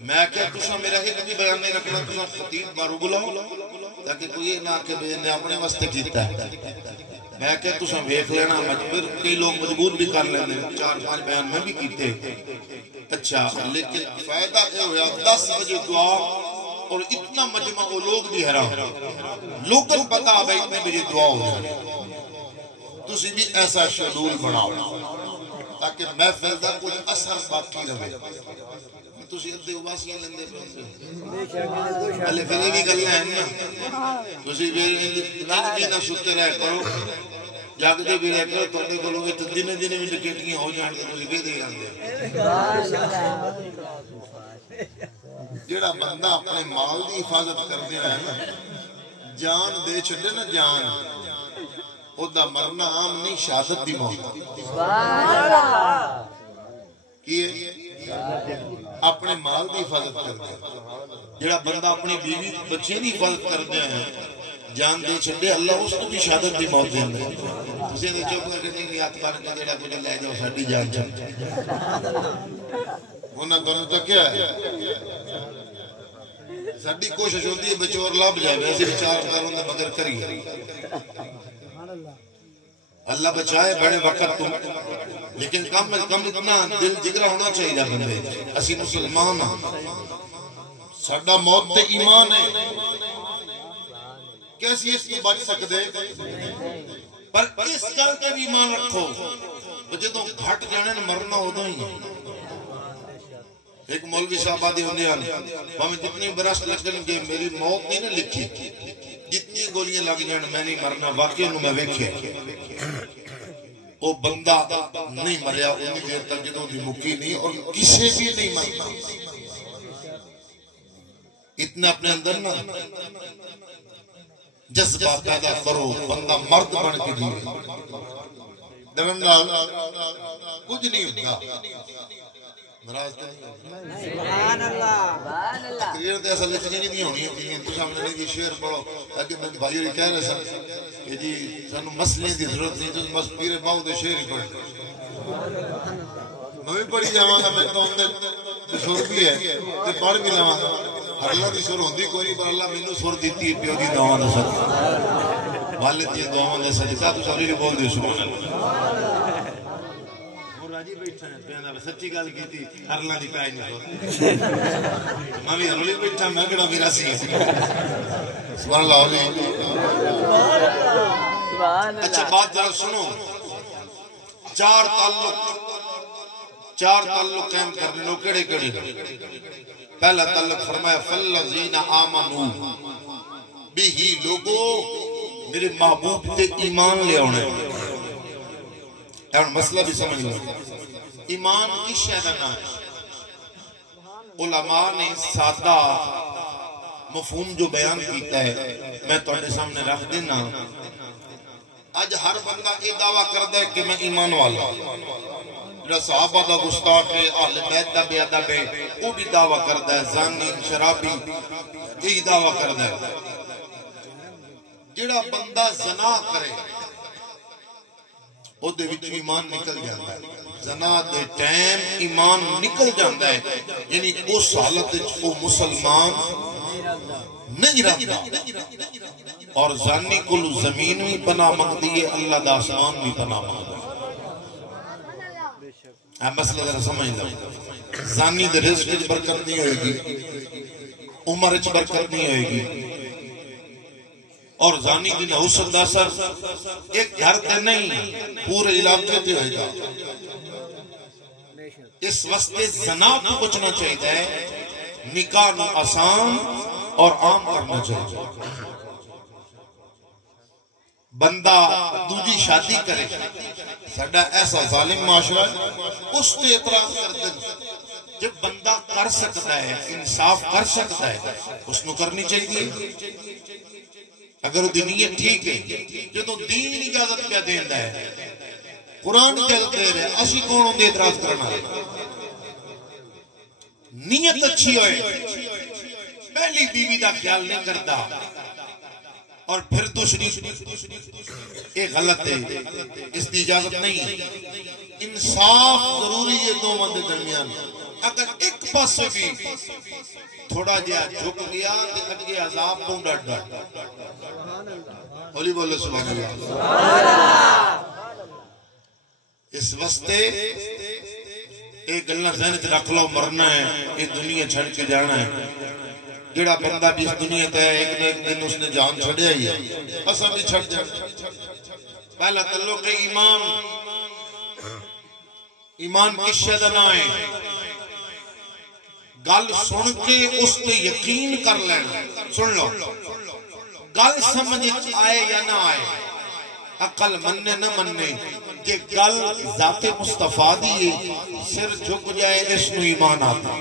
میں آکے دوسرا میرا ایک بھی بیان نہیں رکھنا دوسرا خطیب بارو بلاؤ تاکہ کوئی نہ آکے نے اپنے واسطے کیتا ہے میں کہ تساں ویکھ لینا مجبور کئی لوگ مجبور بھی کر لیندے 4-5 بیان میں بھی کیتے اچھا لیکن فائدہ یہ ہویا 10 بجے دعا اور اتنا مجمع وہ لوگ بھی حیران لوگ کو پتہ ہے اتنے بجے دعا ہو جائے تسی بھی ایسا شیڈول بناؤ تاکہ محفل دا کچھ اثر باقی رہے تسی ادھے اباسیاں لیندے پہلے پھر یہ بھی گلاں ہیں نا تسی بھی نیند نہ سوتے رہ کرو جاگدے بھی رہ کرو تواڈے کولوں وچ دن بھی ڈکیٹیاں ہو جان تے تسی ویدے جاندے جڑا بندہ اپنے مال دی حفاظت کردے ہے نا جان دے چھڈے نا جان او دا مرنا عام نہیں شہادت دی موت سبحان اللہ کی اپنے مال دی حفاظت کردے جڑا بندہ اپنی بیوی بچے دی حفاظت کردے ہیں جان دے چھڈے اللہ اس کو بھی شہادت دی موت دیندا ہے تسی دے چوک کر کے نہیں ہاتھ بن کے جڑا کچھ لے جاؤ ساڈی جان چھڈ انہاں دونوں تو کیا ہے ساڈی کوشش ہوندی ہے بچور لب جاوے اسی چار کاروں دے مگر کریے اللہ بچائے بڑے وقت تو لیکن کم از کم اتنا دل جگرا ہونا چاہیے بندے اسی مسلمان ہیں ساڈا موت تے ایمان ہے کیسی اس کو بچ سکدے پر اس گل تے بھی ایمان رکھو جدوں گھٹ جانے نے مرنا اودوں ہی ایک مولوی صاحب آدھی ہوندے ہیں ہمیں جتنی برس لگن گے میری موت نہیں نہ لکھی جتنی گولیاں لگ جان میں نہیں مرنا واقعی انہوں میں ویکھے وہ بندہ نہیں مریا انہی دیر تک جدوں دی مکی نہیں اور کسے بھی نہیں مرنا اتنا اپنے اندر نہ جذبہ پیدا کرو، بندہ مرد بن کے جیے، ڈرن نال کچھ نہیں ہوتا۔ ناراض سبحان اللہ سبحان اللہ۔ تقریر تے اصل لکھنی نہیں ہونی ہے، تو سامنے نے شعر پڑھو اگے میں بھائی ہوری کہہ رہے سن کہ جی سانو مسئلے دی ضرورت نہیں، تو بس پیر باؤ دے شعر ہی پڑھو۔ میں بھی پڑھی جاواں گا، میں تو اندر سر بھی ہے تے پڑھ بھی لواں گا۔ اللہ دی سر ہوندی کوئی نہیں، پر اللہ مینوں سر دیتی ہے پیو دی دعاواں دے صدقے، والد دی دعاواں دے صدقے۔ تو ساری بول دے سبحان اللہ۔ راجی بیٹھا ہے پیانا سچی گل کیتی ہرلا دی پائی نہیں سو میں بھی ہرلی بیٹھا میں کڑا میرا سی سبحان اللہ علیہ سبحان اللہ۔ اچھا بات ذرا سنو، چار تعلق قائم کرنے لو کیڑے کیڑے؟ پہلا تعلق فرمایا فالذین آمنوا بہ، لوگو میرے محبوب تے ایمان لے آنے۔ اور مسئلہ بھی سمجھ لو، ایمان کی شے دا نام ہے۔ علماء نے سادہ مفہوم جو بیان کیتا ہے میں تمہارے سامنے رکھ دینا۔ آج ہر بندہ یہ دعویٰ کرتا ہے کہ میں ایمان والا ہوں، جو صحابہ دا گستاخ ہے، اہل بیت دا بے ادب ہے، وہ بھی دعویٰ کرتا ہے، زانی شرابی یہی دعویٰ کرتا ہے۔ جڑا بندہ زنا کرے او دے وچ ایمان نکل جاتا ہے، زنا دے ٹائم ایمان نکل جاتا ہے، یعنی اس حالت وچ وہ مسلمان نہیں رہتا۔ اور زانی کو زمین بھی پناہ مانگتی ہے، اللہ دا آسمان بھی پناہ مانگتا ہے۔ مسئلہ ذرا سمجھ لو، زانی دے رزق وچ برکت نہیں ہوئے گی، عمر وچ برکت نہیں ہوئے گی، اور زانی دی نحوست دا اثر ایک گھر تے نہیں پورے علاقے تے ہوئے گا۔ اس واسطے زنا کو بچنا چاہیے، نکاح نو آسان اور عام کرنا چاہیے۔ بندہ دوجی شادی کرے، ساڈا ایسا ظالم معاشرہ اس تے اعتراض کرتے ہیں۔ جب بندہ کر سکتا ہے، انصاف کر سکتا ہے، اس نو کرنی چاہیے۔ اگر وہ نیت ٹھیک ہے، جدو دین اجازت پہ دیندا ہے، قرآن اجازت دے رہے، اسی کون ہوندے اعتراض کرنا ہے؟ نیت اچھی ہوئے، پہلی بیوی دا خیال نہیں کرتا اور پھر دوسری، یہ غلط ہے، اس دی اجازت نہیں ہے۔ انصاف ضروری ہے دو بندے درمیان۔ اگر ایک پاس بھی تھوڑا جہا جھک گیا تو اگے عذاب کو ڈٹ ڈٹ۔ ہولی بولو سبحان اللہ۔ اس واسطے ایک گلنا ذہن وچ رکھ لو، مرنا ہے، یہ دنیا چھڑ کے جانا ہے۔ جڑا بندہ بھی اس دنیا تے ایک نہ ایک دن اس نے جان چھڑیا ہی ہے، اساں بھی چھڑ جانا۔ پہلا تعلق ہے ایمان۔ ایمان کس شے دا نام ہے؟ گل سن کے اس تے یقین کر لینا۔ سن لو، گل سمجھ آئے یا نہ آئے، عقل مننے نہ مننے، کہ گل ذات مصطفیٰ دیئے، سر جھک جائے، اس نو ایمان آتا۔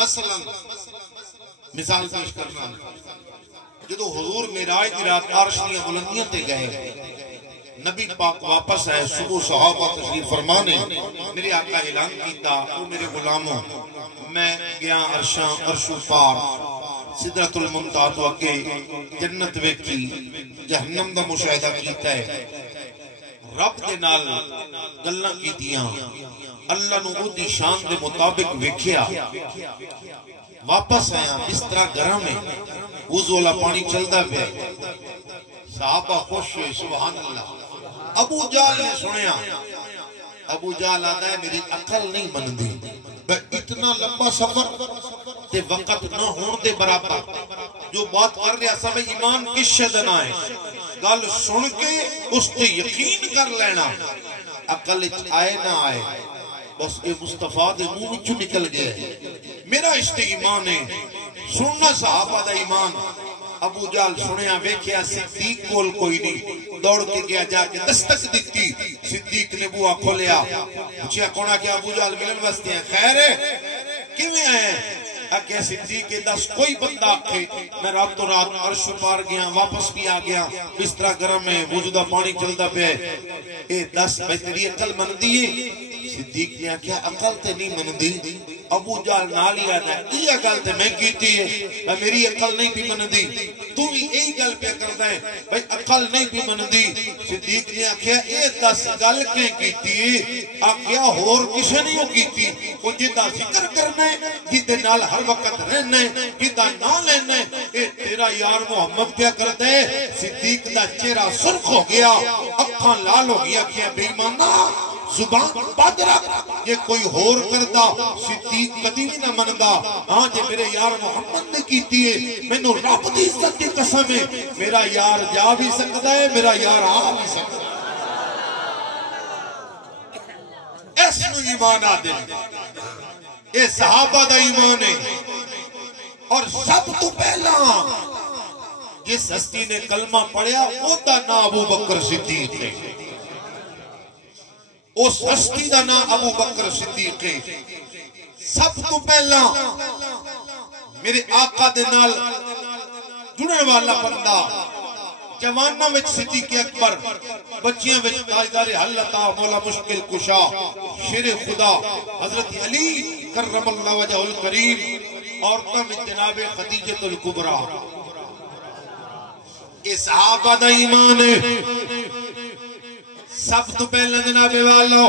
مثلا مثال پیش کرنا، جدو حضور معراج دی رات عرش دی بلندیاں تے گئے، نبی پاک واپس آئے، صبح صحابہ تشریف فرمانے، میرے آقا اعلان کیتا، او میرے غلاموں، میں گیا عرشاں عرشو پار، سدرت المنتہا تو اگے جنت ویکھی، جہنم دا مشاہدہ کیتا ہے، رب دے نال گلاں کیتیاں، اللہ نو او دی شان دے مطابق ویکھیا، واپس آیا، اس طرح گھراں میں وضو والا پانی چلدا پیا، صحابہ خوش ہوئے، سبحان اللہ۔ ابو جہل نے سنیا، ابو جہل آتا ہے میری عقل نہیں بندی، اتنا لمبا سفر تے وقت نہ ہون دے برابر، جو بات کر رہا سب ایمان کس شدنا ہے، گل سن کے اس تے یقین کر لینا، عقل آئے نہ آئے، بس یہ مصطفیٰ دے منہ وچوں نکل گئے، میرا اشتے ایمان ہے، سننا صحابہ دا ایمان۔ ابو جہل سنیا ویکھیا صدیق کول کوئی نہیں، دوڑ کے گیا، جا کے دستک دیتی، صدیق نے بوا کھولیا، پوچھیا کونا کیا؟ ابو جہل ملن واسطے ہیں، خیر ہے کیویں آئے ہیں؟ کہ صدیق کے 10 کوئی بندہ آکھے میں رات تو رات عرش پار گیا واپس بھی آ گیا بستر گرم ہے وجودہ پانی چلتا پہ اے 10 بہتری عقل مندی ہے صدیق نے کیا عقل تے نہیں مندی ابو جال نال ہی آنا یہ عقل تے میں کیتی ہے میری عقل نہیں بھی مندی تو بھی یہی گل پہ کرتا ہے بھائی عقل نہیں بھی مندی صدیق نے کیا اے 10 گل کے کیتی آکھیا ہور کسے نہیں ہو کیتی وہ جدا ذکر کرنا ہے جدے نال ہر وقت رہنا ہے جدا نہ لینا ہے اے تیرا یار محمد کیا کرتا ہے صدیق دا چہرہ سرخ ہو گیا اکھاں لال ہو گیا کیا بے ایمانا زبان بند رکھ یہ کوئی ہور کردا صدیق کدی بھی نہ مندا ہاں جے میرے یار محمد نے کیتی ہے مینوں رب دی عزت دی قسم ہے میرا یار جا بھی سکدا ہے میرا یار آ بھی سکدا ہے اس نو ایمان آدے یہ صحابہ دا ایمان ہے اور سب تو پہلا جس ہستی نے کلمہ پڑھیا او دا نام ابو بکر صدیق ہے اس ہستی دا نام ابو بکر صدیق ہے سب تو پہلا میرے آقا دے نال جڑن والا بندہ جوانہ وچ صدیق اکبر بچیاں وچ تاجدار حلتا مولا مشکل کشا شیر خدا حضرت علی کرم اللہ وجہ الکریم عورتوں میں جناب خدیجۃ الکبریٰ یہ صحابہ دا ایمان ہے سب تو پہلے جناب والو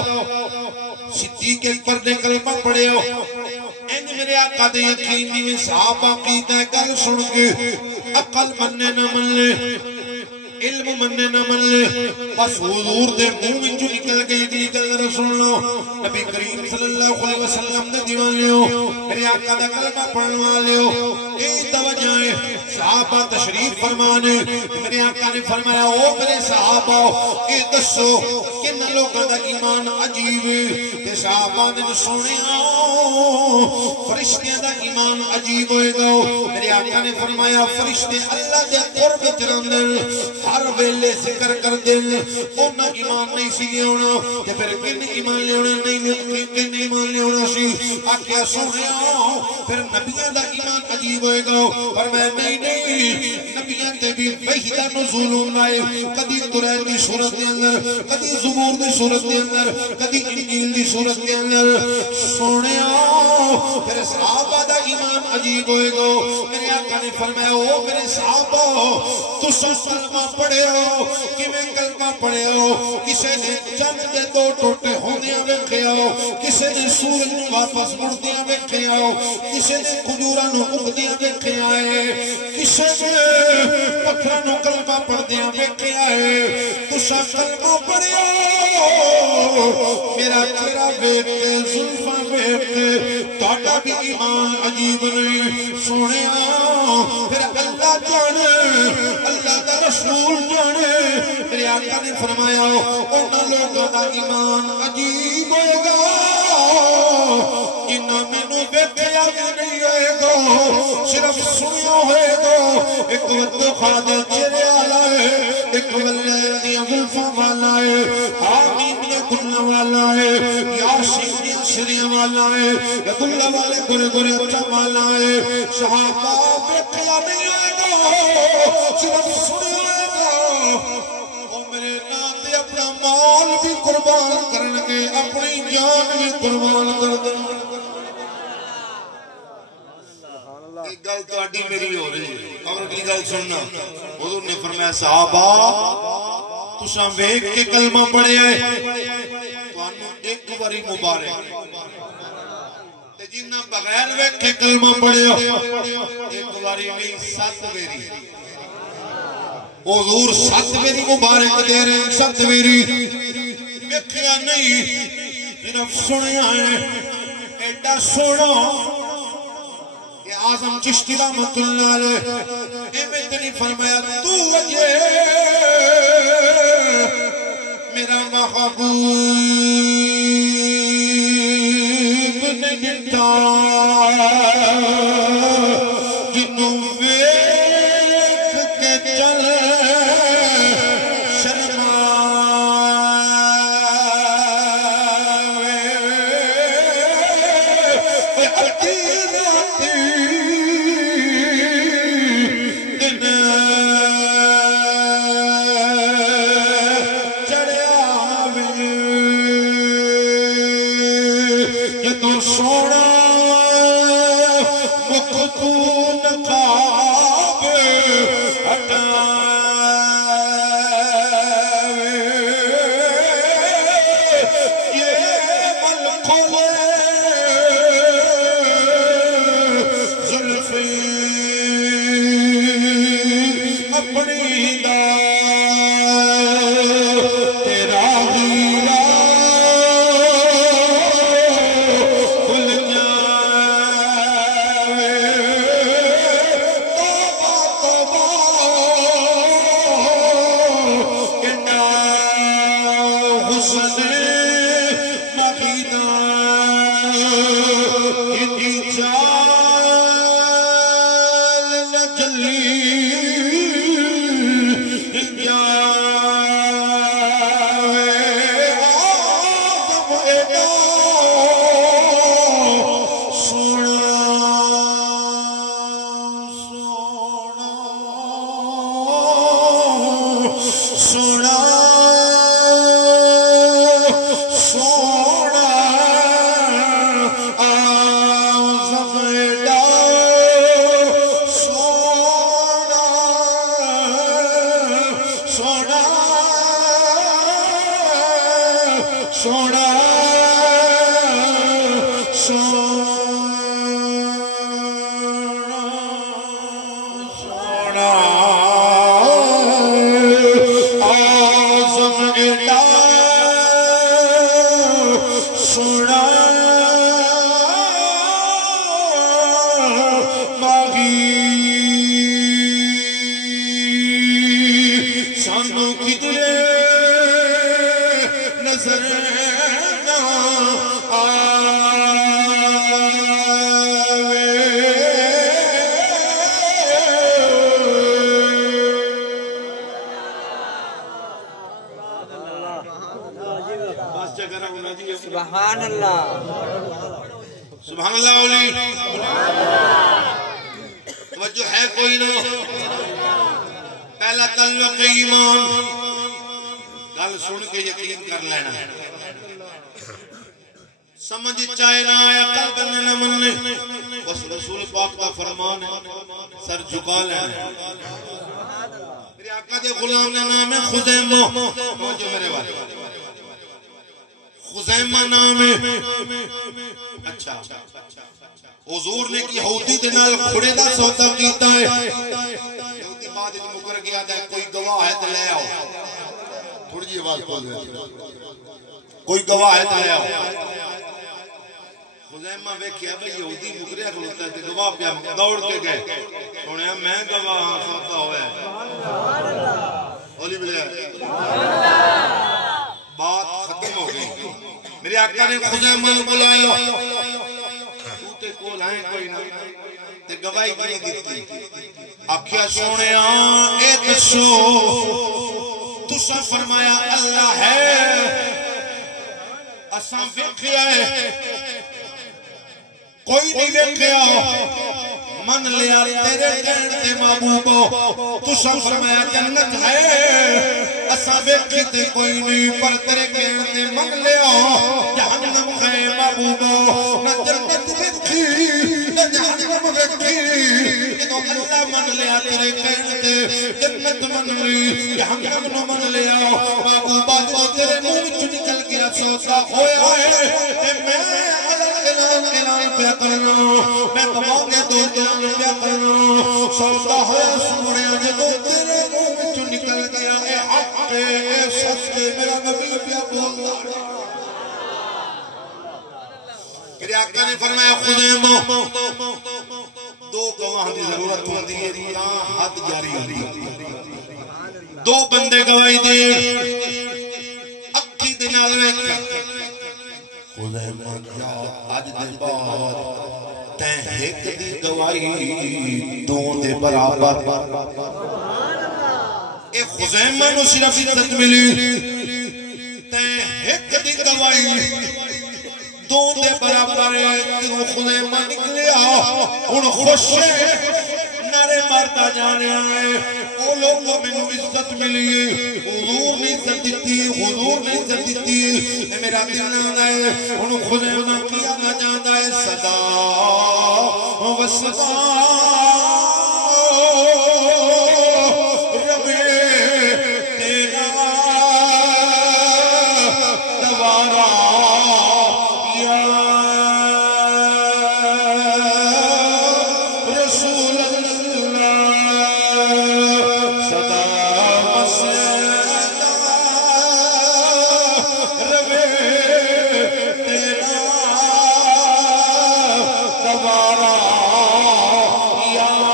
صدیق اکبر نے کلمہ پڑھے ہو این میرے آقا دے یقین میں صحابہ کی تے گل سن کے عقل مننے نہ مننے علم مننے نہ مننے بس حضور دے منہ وچوں نکل گئی اگلی گل سن لو نبی کریم صلی اللہ علیہ وسلم دے دیوانے ہو میرے آقا دا کلمہ پڑھن والے ہو اے توجہ ہے صحابہ تشریف فرمانے میرے آقا نے فرمایا او میرے صحابہ اے دسو کن لوگوں دا ایمان عجیب تے صحابہ نے سنیا فرشتیاں دا ایمان عجیب ہوئے گا میرے آقا نے فرمایا فرشتے اللہ دے قرب وچ رہندے ہر ویلے ذکر کر دین انہاں ایمان نہیں سی لیاونا تے پھر کن ایمان لیاونا نہیں کن ایمان لیاونا سی آکھیا سنیا پھر نبیاں دا ایمان عجیب ہوئے گا اور میں نہیں نبیاں تے بھی وحی دا نزول ہونا ہے کدی قرآن دی صورت دے اندر کدی زبور دی صورت دے اندر کدی انجیل دی صورت دے اندر سنیا پھر صحابہ دا ایمان عجیب ہوئے گا میرے آقا نے فرمایا او میرے صحابہ تو کلمہ پڑھے ہو کیویں کلمہ پڑھے ہو کسے نے چند دے 2 ٹوٹے ہوندیاں ویکھیا ہو کسے نے سورج نوں واپس مڑدیاں ویکھیا ہو کسے نے کھجوراں نوں اگدیاں ویکھیا ہے کسے نے پتھراں نوں کلمہ پڑھدیاں ویکھیا ہے تساں کلمہ پڑھیا میرا چہرہ ویکھ کے زلفاں ویکھ کے تہاڈا بھی ایمان عجیب نہیں سنیا پھر اللہ جانے اللہ دا رسول جانے میرے آقا نے فرمایا انہاں لوگوں دا ایمان عجیب ہوگا جنہاں مینوں ویکھیا نہیں ہوئے گا صرف سنیا ہوئے گا ایک ودخا دے چہرے والا ہے ایک ولے دیاں زلفاں والا ہے آمین دے گلاں والا ہے یاسین دے سریاں والا ہے گلاں والے گرے گرے اچھا والا ہے صحابہ ویکھیا نہیں ہوئے گا صرف سنیا ہوئے گا او میرے نام تے اپنا مال بھی قربان کرنگے اپنی جان بھی قربان کر دیں ایک گل تو اڈی میری ہو رہی ہے اور اگلی گل سننا حضور نے فرمایا صحابہ تساں ویکھ کے کلمہ پڑھے تانوں ایک باری مبارک تے جنہاں بغیر ویکھ کے کلمہ پڑھیا ایک باری نہیں 7 واری حضور 7 واری مبارک دے رہے ہیں 7 واری ویکھیا نہیں صرف سنیا ہے ایڈا سونا آزم چشتی رحمت اللہ علیہ اے میں تنی فرمایا تو وجہ میرا محبوب نے جنتا جنوں ویکھ کے چل شرما سونا سونا آزم دا سونا سونا سونا سبحان اللہ سبحان اللہ علی توجہ ہے کوئی نہ پہلا تعلق ایمان گل سن کے یقین کر لینا سمجھ چاہے نہ آیا قلب نے نہ مننے بس رسول پاک کا فرمان ہے سر جھکا لینا میرے آقا دے غلام نے نام ہے خزیمہ جو میرے والے خزیمہ نام ہے اچھا حضور نے کی یہودی دے نال کھڑے دا سودا کیتا ہے یہودی بعد وچ مکر گیا تے کوئی گواہ ہے تے لے آؤ تھوڑی جی آواز بول رہے کوئی گواہ ہے تے لے آؤ خزیمہ ویکھیا بھئی یہودی مکریا کھڑوتا ہے تے گواہ پیا دوڑ کے گئے سنیا میں گواہ ہاں سودا ہوا ہے سبحان اللہ اولی بلے بات ختم ہو گئی میرے آقا نے خزیمہ بلایا تے کول آئیں کوئی نہ تے گواہی کی دیتی آکھیا سونے اے دسو تساں فرمایا اللہ ہے اساں ویکھیا ہے کوئی نہیں ویکھیا من لیا تیرے کہن تے محبوبو تساں فرمایا جنت ہے اساں ویکھی تے کوئی نہیں پر تیرے کہن تے من لیا جہنم ہے محبوبو نہ جنت ویکھی نہ جہنم ویکھی جدوں اللہ من لیا تیرے کہن تے جنت من لی جہنم نہ من لیا محبوبا تو تیرے منہ وچ نکل گیا سودا ہویا ہے میں اعلان پیا کرنا میں گواہ دے دو پیا کرنا سودا ہویا سونے جدوں تیرے منہ وچ نکل گیا اے حق اے سچ میرا نبی پیا بولدا میرے آقا نے فرمایا خزیمہ دو گواہ دی ضرورت ہوندی ہے تاں حد جاری ہوندی ہے دو بندے گواہی دے اکھی دے نال ویکھ خزیمہ کیا اج دے بعد تے ایک دی گواہی دو دے برابر اے خزیمہ نو صرف عزت ملی تے ایک دی گواہی دو دے برابر کیوں خزیمہ نکلیا ہن خوش نعرے مارتا جانے آئے او لوگوں میں عزت ملی حضور نے عزت دیتی حضور نے عزت دیتی میرا دل نہ ہے ہن خزیمہ کیا نہ جاندا ہے صدا وصفا یا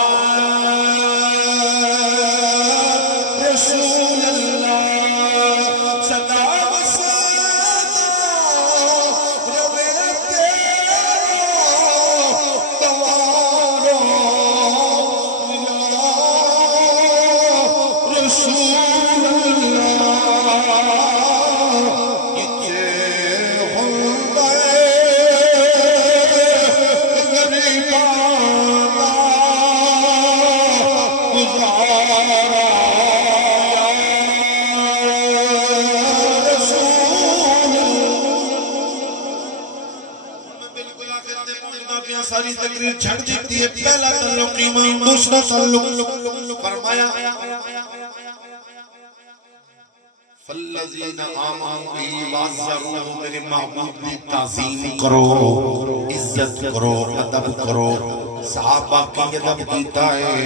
ساری تقریر چھڑ دیتی ہے. پہلا تعلق ایمان، دوسرا تعلق فرمایا فَالَّذِينَ آمَنُوا بِهِ وَعَزَّرُوهُ، میرے محبوب کی تعظیم کرو، عزت کرو، ادب کرو. صحابہ کی ادب کیتا ہے.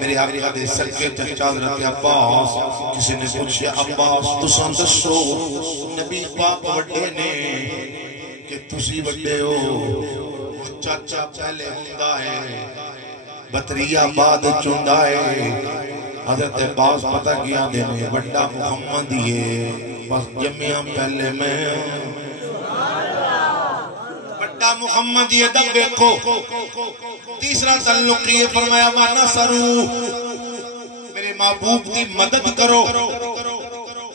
میرے آقا دے سکے چچا حضرت عباس، کسی نے پوچھا عباس تساں دسو نبی پاک وڈے نے کہ تسی وڈے ہو؟ چاچا پہلے ہوندا ہے، بطریہ بعد چوندا ہے. حضرت عباس پتہ کیا دینے بڑا محمد ہے، بس جمعہ پہلے میں بڑا محمد یہ دب دیکھو. تیسرا تعلق یہ فرمایا مانا سرو، میرے محبوب کی مدد کرو.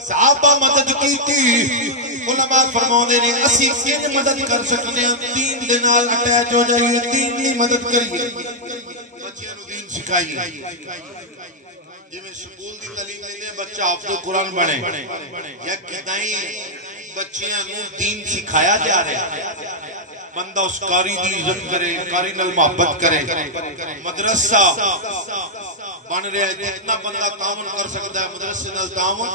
صحابہ مدد کی تھی. علماء فرماؤنے نے اسی کن مدد کر سکنے ہیں؟ دین دے نال اٹیچ ہو جائیے، دین نہیں مدد کریے، بچیاں نو دین سکھائیے. جی میں سکول دی تعلیم دینے بچہ حافظ قرآن بنے یا کدائیں بچیاں نو دین سکھایا جا رہا ہے. بندہ اس کاری دی عزت کرے، کاری نال محبت کرے. مدرسہ بن رہا ہے، جتنا بندہ تعاون کر سکتا ہے مدرسے نال تعاون.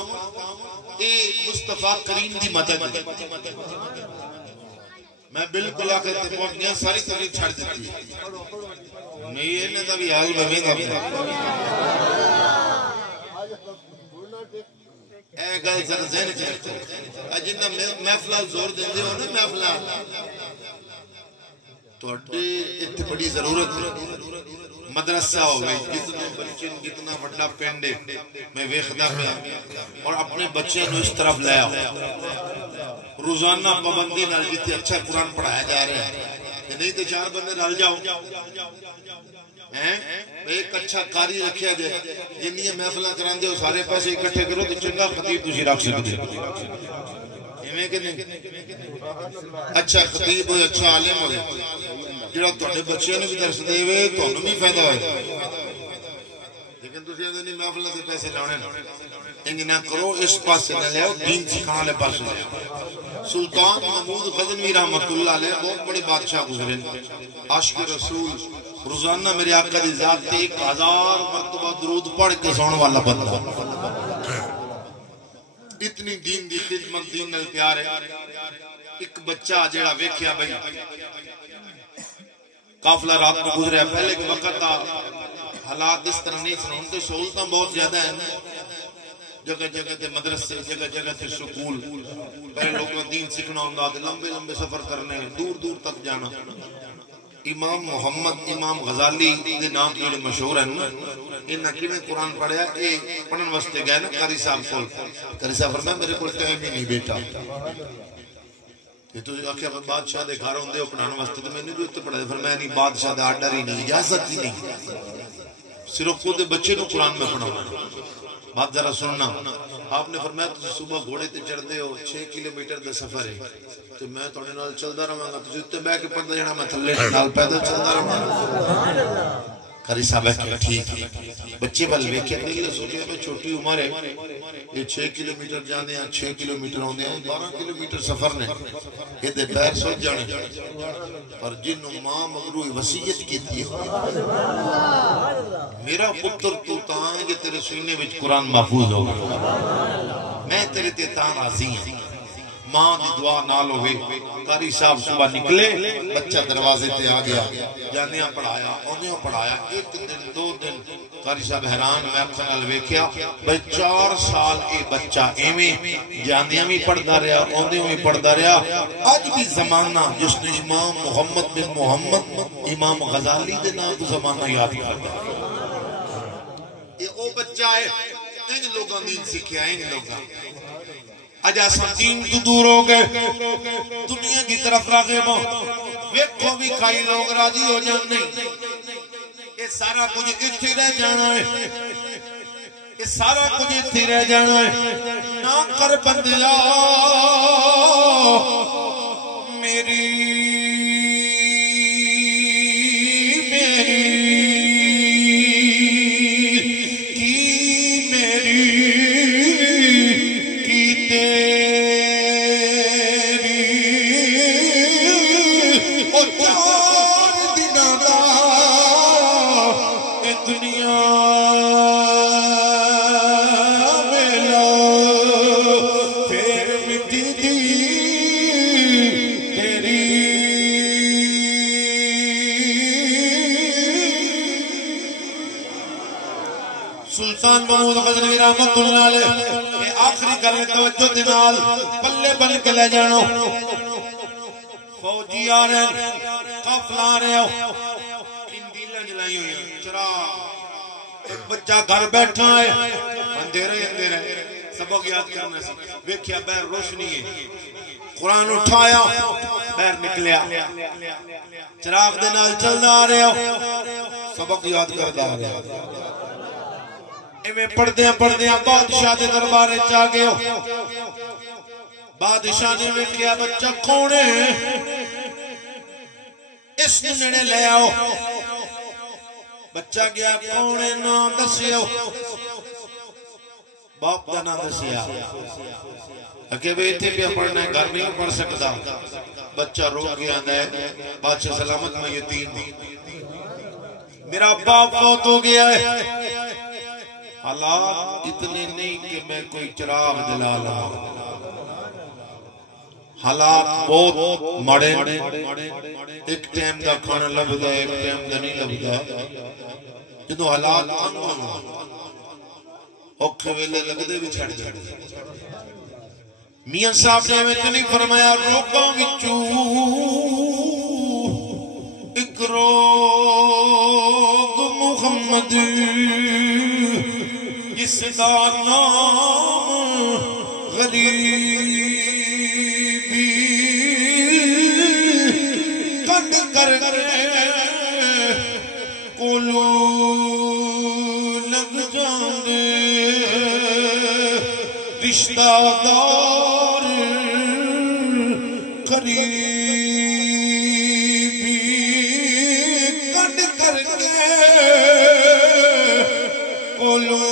اے مصطفیٰ کریم دی مدد. میں بالکل آخر تے پہنچ گیا، ساری تقریر چھڑ دیتی ہے. نہیں یہ نہ بھی حال میں گا اے گل سر ذہن چاہتے جنہ محفلہ زور دیندے ہو نا، محفلہ تو اتنے بڑی ضرورت ہے. مدرسہ ہو گئی، جتنے بچے جتنا بڑا پینڈے میں ویخدہ پہ اور اپنے بچے نو اس طرف لے آؤ. روزانہ پابندی نال جتنے اچھا قرآن پڑھایا جا رہا ہے، نہیں تو چار بندے رل جاؤ، ایک اچھا قاری رکھیا جائے. جنہیں محفلہ کران دے ہو سارے پیسے اکٹھے کرو تو چنگا خطیب تجھے رکھ سکتے. اچھا خطیب ہوئے، اچھا عالم ہوئے، جڑا تھوڑے بچے نے بھی درس دے ہوئے تو انہوں بھی فائدہ ہوئے. لیکن تجھے نہیں محفلہ سے پیسے لانے انج نہ کرو، اس پاس سے نہ لے آؤ، دین سکھانا لے پاس لے آؤ. سلطان محمود غزنوی رحمت اللہ علیہ بہت بڑے بادشاہ گزرے، عاشق رسول. روزانہ میرے آقا دی ذات تے 1000 مرتبہ درود پڑھ کے سون والا بندہ. اتنی دین دی خدمت، دین نال پیار ہے. ایک بچہ جڑا ویکھیا بھئی قافلہ رات میں گزریا، پہلے کے وقت حالات اس طرح نہیں سن تو سہولتاں بہت زیادہ ہیں. جگہ جگہ تے مدرسے، جگہ جگہ تے سکول. پہلے لوگوں دین سیکھنا ہوندا تے لمبے لمبے سفر کرنے، دور دور تک جانا. امام محمد امام غزالی دے نام جڑے مشہور ہیں، انہاں کیویں قرآن پڑھیا؟ اے پڑھن واسطے گئے نا قاری صاحب کول. قاری صاحب فرمایا میرے کول ٹائم ہی نہیں بیٹا. تو آخیا بادشاہ دے گھر ہوندے ہو پڑھانے واسطے تو میں نے بھی اتنے پڑھا. فرمایا نہیں، بادشاہ دا آرڈر ہی نہیں، اجازت ہی نہیں، صرف خود بچے نو قرآن میں پڑھانا. بات ذرا سننا. آپ نے فرمایا تجھے صبح گھوڑے تے چڑھتے ہو، 6 کلومیٹر دا سفر ہے، تو میں تھوڑے نال چلدا رہاں گا، تجھے اتنے بیٹھ کے پڑھدا جانا، میں تھلے نال پیدل چلدا رہاں گا. قاری صاحب ہے ٹھیک ہے. بچے بل ویکھے نہیں سوچیا میں چھوٹی عمر ہے، یہ 6 کلومیٹر جانے ہیں، 6 کلومیٹر ہوندے ہیں، 12 کلومیٹر سفر نے، یہ دے پیر سوچ جانے. پر جن ماں مگرو وصیت کیتی ہے، میرا پتر تو تاں کہ تیرے سینے وچ قرآن محفوظ ہوگا، میں تیرے تے تاں راضی ہوں. ماں دی دعا نال ہوئے. قاری صاحب صبح نکلے، بچہ دروازے تے آ گیا، جانیاں پڑھایا، اونیاں پڑھایا. 1 دن 2 دن قاری صاحب حیران، میں اپنے نال ویکھیا بھئی 4 سال اے بچہ ایویں جاندیاں بھی پڑھدا رہیا، اوندیاں بھی پڑھدا رہیا. اج بھی زمانہ جس نے امام محمد بن محمد امام غزالی دے نام تو زمانہ یاد کردا. یہ او بچہ ہے، ان لوگاں دین سکھیا، ان لوگاں اج اساں دین تو دور ہو گئے، دنیا کی طرف راغب ہوں. ویکھو بھی کئی لوگ راضی ہو جاندے، یہ سارا کچھ اتھے رہ جانا ہے، یہ سارا کچھ اتھے رہ جانا ہے. نہ کر بندیا میری سلطان محمود غزنوی رحمت اللہ علیہ کہ آخری گل توجہ دے نال پلے بن کے لے جانو فوجی آ رہے ہیں قافلہ آ رہے ہو اندیلہ جلائی ہوئی ہیں چراغ ایک بچہ گھر بیٹھا ہے اندھیرے سبق یاد کرنا سی ویکھیا بہر روشنی ہے قرآن اٹھایا بہر نکلیا چراغ دے نال چلدا آ رہے ہو سبق یاد کردا آ رہے ہو ایویں پڑھدیاں بادشاہ دے دربارے چا گئے ہو بادشاہ نے ویکھیا بچہ کون ہے اس نے لے آؤ بچہ گیا کون ہے نام دسیو باپ دا نام دسیا کہ بھئی اتنے پہ پڑھنا ہے گھر نہیں پڑھ سکتا بچہ رو گیا ہے بادشاہ سلامت میں یتیم میرا باپ فوت ہو گیا ہے حالات اتنے نہیں کہ میں کوئی چراغ جلا لا حالات بہت مڑے ایک ٹائم دا کھانا لبدا ایک ٹائم دا نہیں لبدا جدو حالات اوکھے ویلے لگدے بھی چھڑ جاندے میاں صاحب نے میں تو نہیں فرمایا روکاں وچوں ایک روگ محمد جس دا نام غریبی کٹ کر کولو لگ جاندے رشتہ دار قریبی کٹ کر کے کولو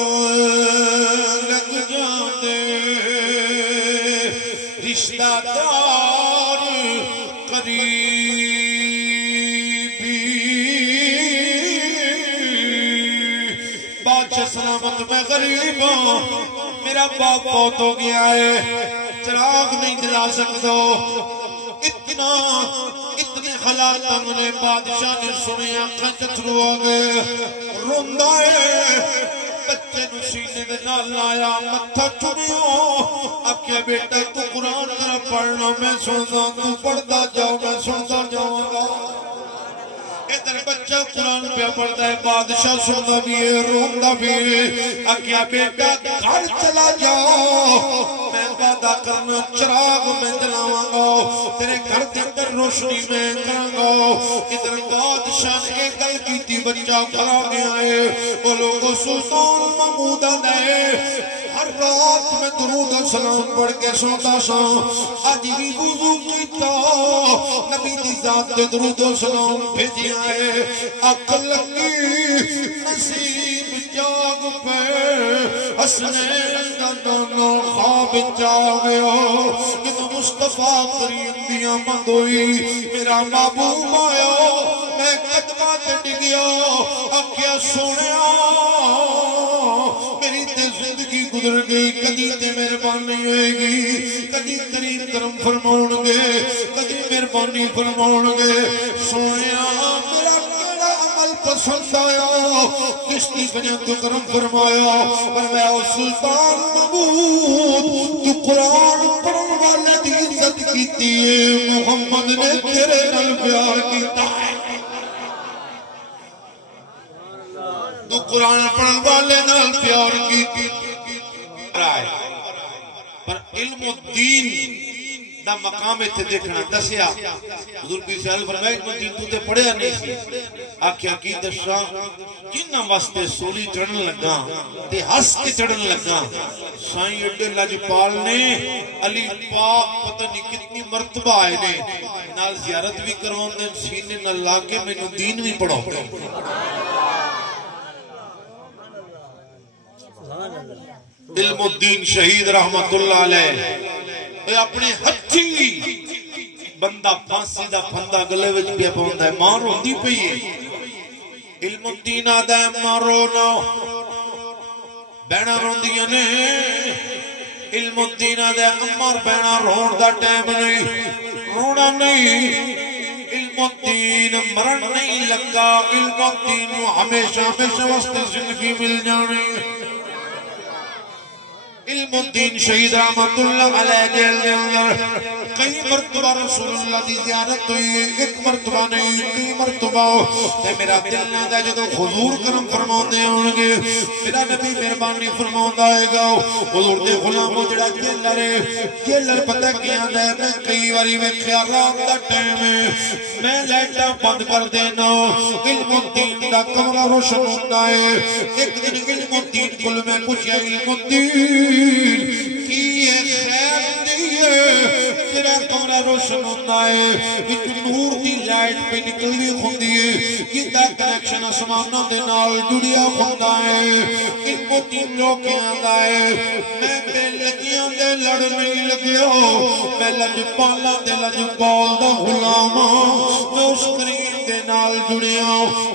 لگ جاندے رشتہ دار قریبی بادشاہ سلامت میں غریب ہوں میرا باپ فوت ہو گیا ہے چراغ نہیں جلا سکتا اتنے حالات ہم نے بادشاہ نے سنے آنکھیں چترو آگئے روندہ ہے بچے نو سینے دے نال لایا متھا چومیو آکھیا بیٹا تو قرآن ذرا پڑھنا میں سنتا تو پڑھتا جاؤ میں سنتا جاؤں گا ادھر بچہ قرآن پہ پڑھتا ہے بادشاہ سنتا بھی ہے روندہ بھی ہے آکھیا بیٹا گھر چلا جاؤ میں وعدہ کرنا چراغ میں جلاواں گا تیرے گھر کے اندر روشنی میں کراں گا ادھر بادشاہ نے ایک گل کیتی بچہ کھڑا گیا ہے وہ لوگوں سلطان محمود آدھے ہر رات میں درود و سلام پڑھ کے سوتا سا آج بھی وضو کیتا نبی دی ذات دے درود و سلام بھیجی آئے عقل لگی نصیب جاگ پہ حسنین دا نانو خواب جاگے ہو کتو مصطفیٰ کریم دیا مند ہوئی میرا محبوب آیا میں قدمہ تے ڈگیا آکھیا سونیا میری تے زندگی گزر گئی کدی تے مہربان نہیں ہوئے گی کدی کریم کرم فرماؤں گے کدی مہربانی فرماؤں گے سونیا میرا کیڑا عمل پسند آیا کشتی بنے تو کرم فرمایا فرمایا سلطان محمود تو قرآن پڑھن والے دی عزت کیتی ہے محمد نے تیرے نال پیار کیتا ہے تو قرآن پڑھن والے نال پیار کیتی پر علم و دین دا مقام اتھے دیکھنا دسیا حضور کی سیال فرمائے علم و دین تو تے پڑھیا نہیں سی آکھیا کی دشا جنہ واسطے سولی چڑھن لگا تے ہس کے چڑھن لگا سائیں اڈے لاجپال نے علی پاک پتہ نہیں کتنی مرتبہ آئے نے نال زیارت بھی کروان دے سینے نہ لاکے میں نو دین بھی پڑھو علم الدین شہید رحمت اللہ علیہ اپنے ہتھی بندہ پھانسی دا پھندا گلے وچ پیا پوندا ہے ماں روندی پئی ہے علم الدین آدا ہے ماں رونا بہنا روندیاں نے علم الدین آدا ہے امار بہنا رون دا ٹائم نہیں رونا نہیں علم الدین مرن نہیں لگا علم الدین ہمیشہ ہمیشہ واسطے زندگی مل جانی علم الدین شہید رحمت اللہ علیہ جیل دے اندر کئی مرتبہ رسول اللہ دی زیارت ہوئی، ایک مرتبہ نہیں کئی مرتبہ، تے میرا دل نہ دا جدو حضور کرم فرماؤندے ہونگے، میرا نبی مہربانی فرماؤندا ہے گا، حضور دے غلاموں جڑا جیلر پتہ کیا دے، میں کئی واری ویکھیا رات دا ٹائم ہے، میں لائٹاں بند کر دینا، علم الدین دا کمرہ روشن ہوندا ہے، ایک دن علم الدین کل میں پوچھیا علم الدین کی یہ خیر نہیں ہے، تیرا کمرہ روشن ہوتا ہے، ایک نور دی لائٹ پہ نکلنی ہوندی ہے، کیتا کنیکشن آسمانوں دے نال جڑیا ہوتا ہے، علم الدین جو کہ آندا ہے، میں بے لگیاں دے لڑ نہیں لگیا، میں لجپالا دے لجپال دا غلاما، میں اس کریم دے نال جڑیا،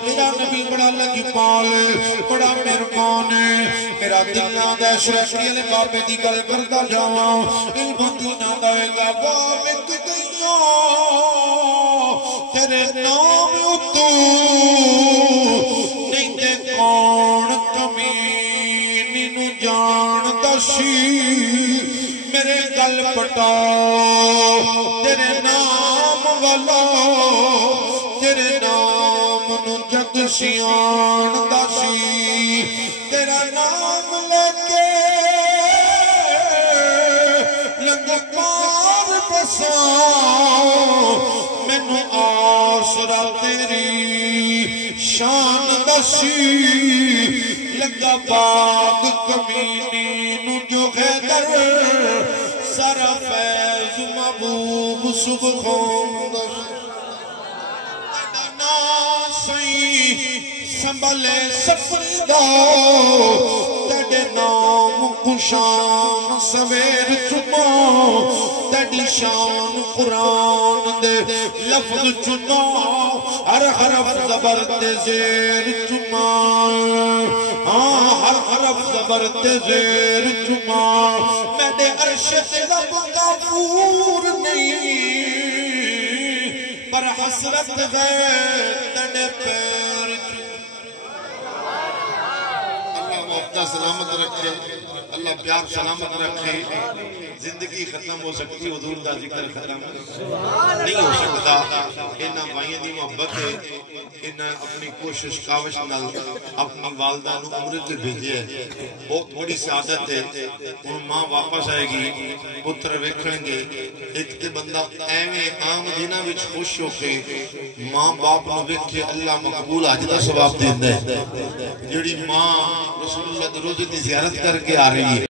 میرا نبی بڑا لجپال ہے، بڑا مہربان ہے، میرا دل نہ دے شرکی علی بابے دی گل کرتا جاواں، علم الدین آندا ہے گا بابے گئیاں تیرے نام اتو نہیں تے کون کمینی نو جان دسی میرے گل پٹا تیرے نام والا تیرے نام نو جگ سیان دسی تیرا نام لے کے لنگ پار بساں مینو آسرا تیری شان دسی لگا باغ کمینی نو جو غیدر سارا فیض محبوب سبحان سنبھلے سفردہ تیڑے نام کو شام سویر چما تیڑی شان قرآن دے لفظ چنا ہر حرف زبر تے زیر چما ہر حرف زبر تے زیر چما میرے عرش تے رب غفور نہیں پر حسرت غیر تیڑے پیر اللہ سلامت رکھے اللہ پیار سلامت رکھے زندگی ختم ہو سکتی حضور دا ذکر ختم نہیں ہو سکتا انہاں بھائیاں دی محبت ہے انہاں اپنی کوشش کاوش نال اپنی والدہ نو عمر تے بھیجے ہے بہت بڑی سعادت ہے ان ماں واپس آئے گی پتر ویکھن گے ایک تے بندہ ایویں عام دناں وچ خوش ہو کے ماں باپ نو ویکھے اللہ مقبول اج دا ثواب دیندا ہے جڑی ماں رسول اللہ دے روزے دی زیارت کر کے آ رہی ہے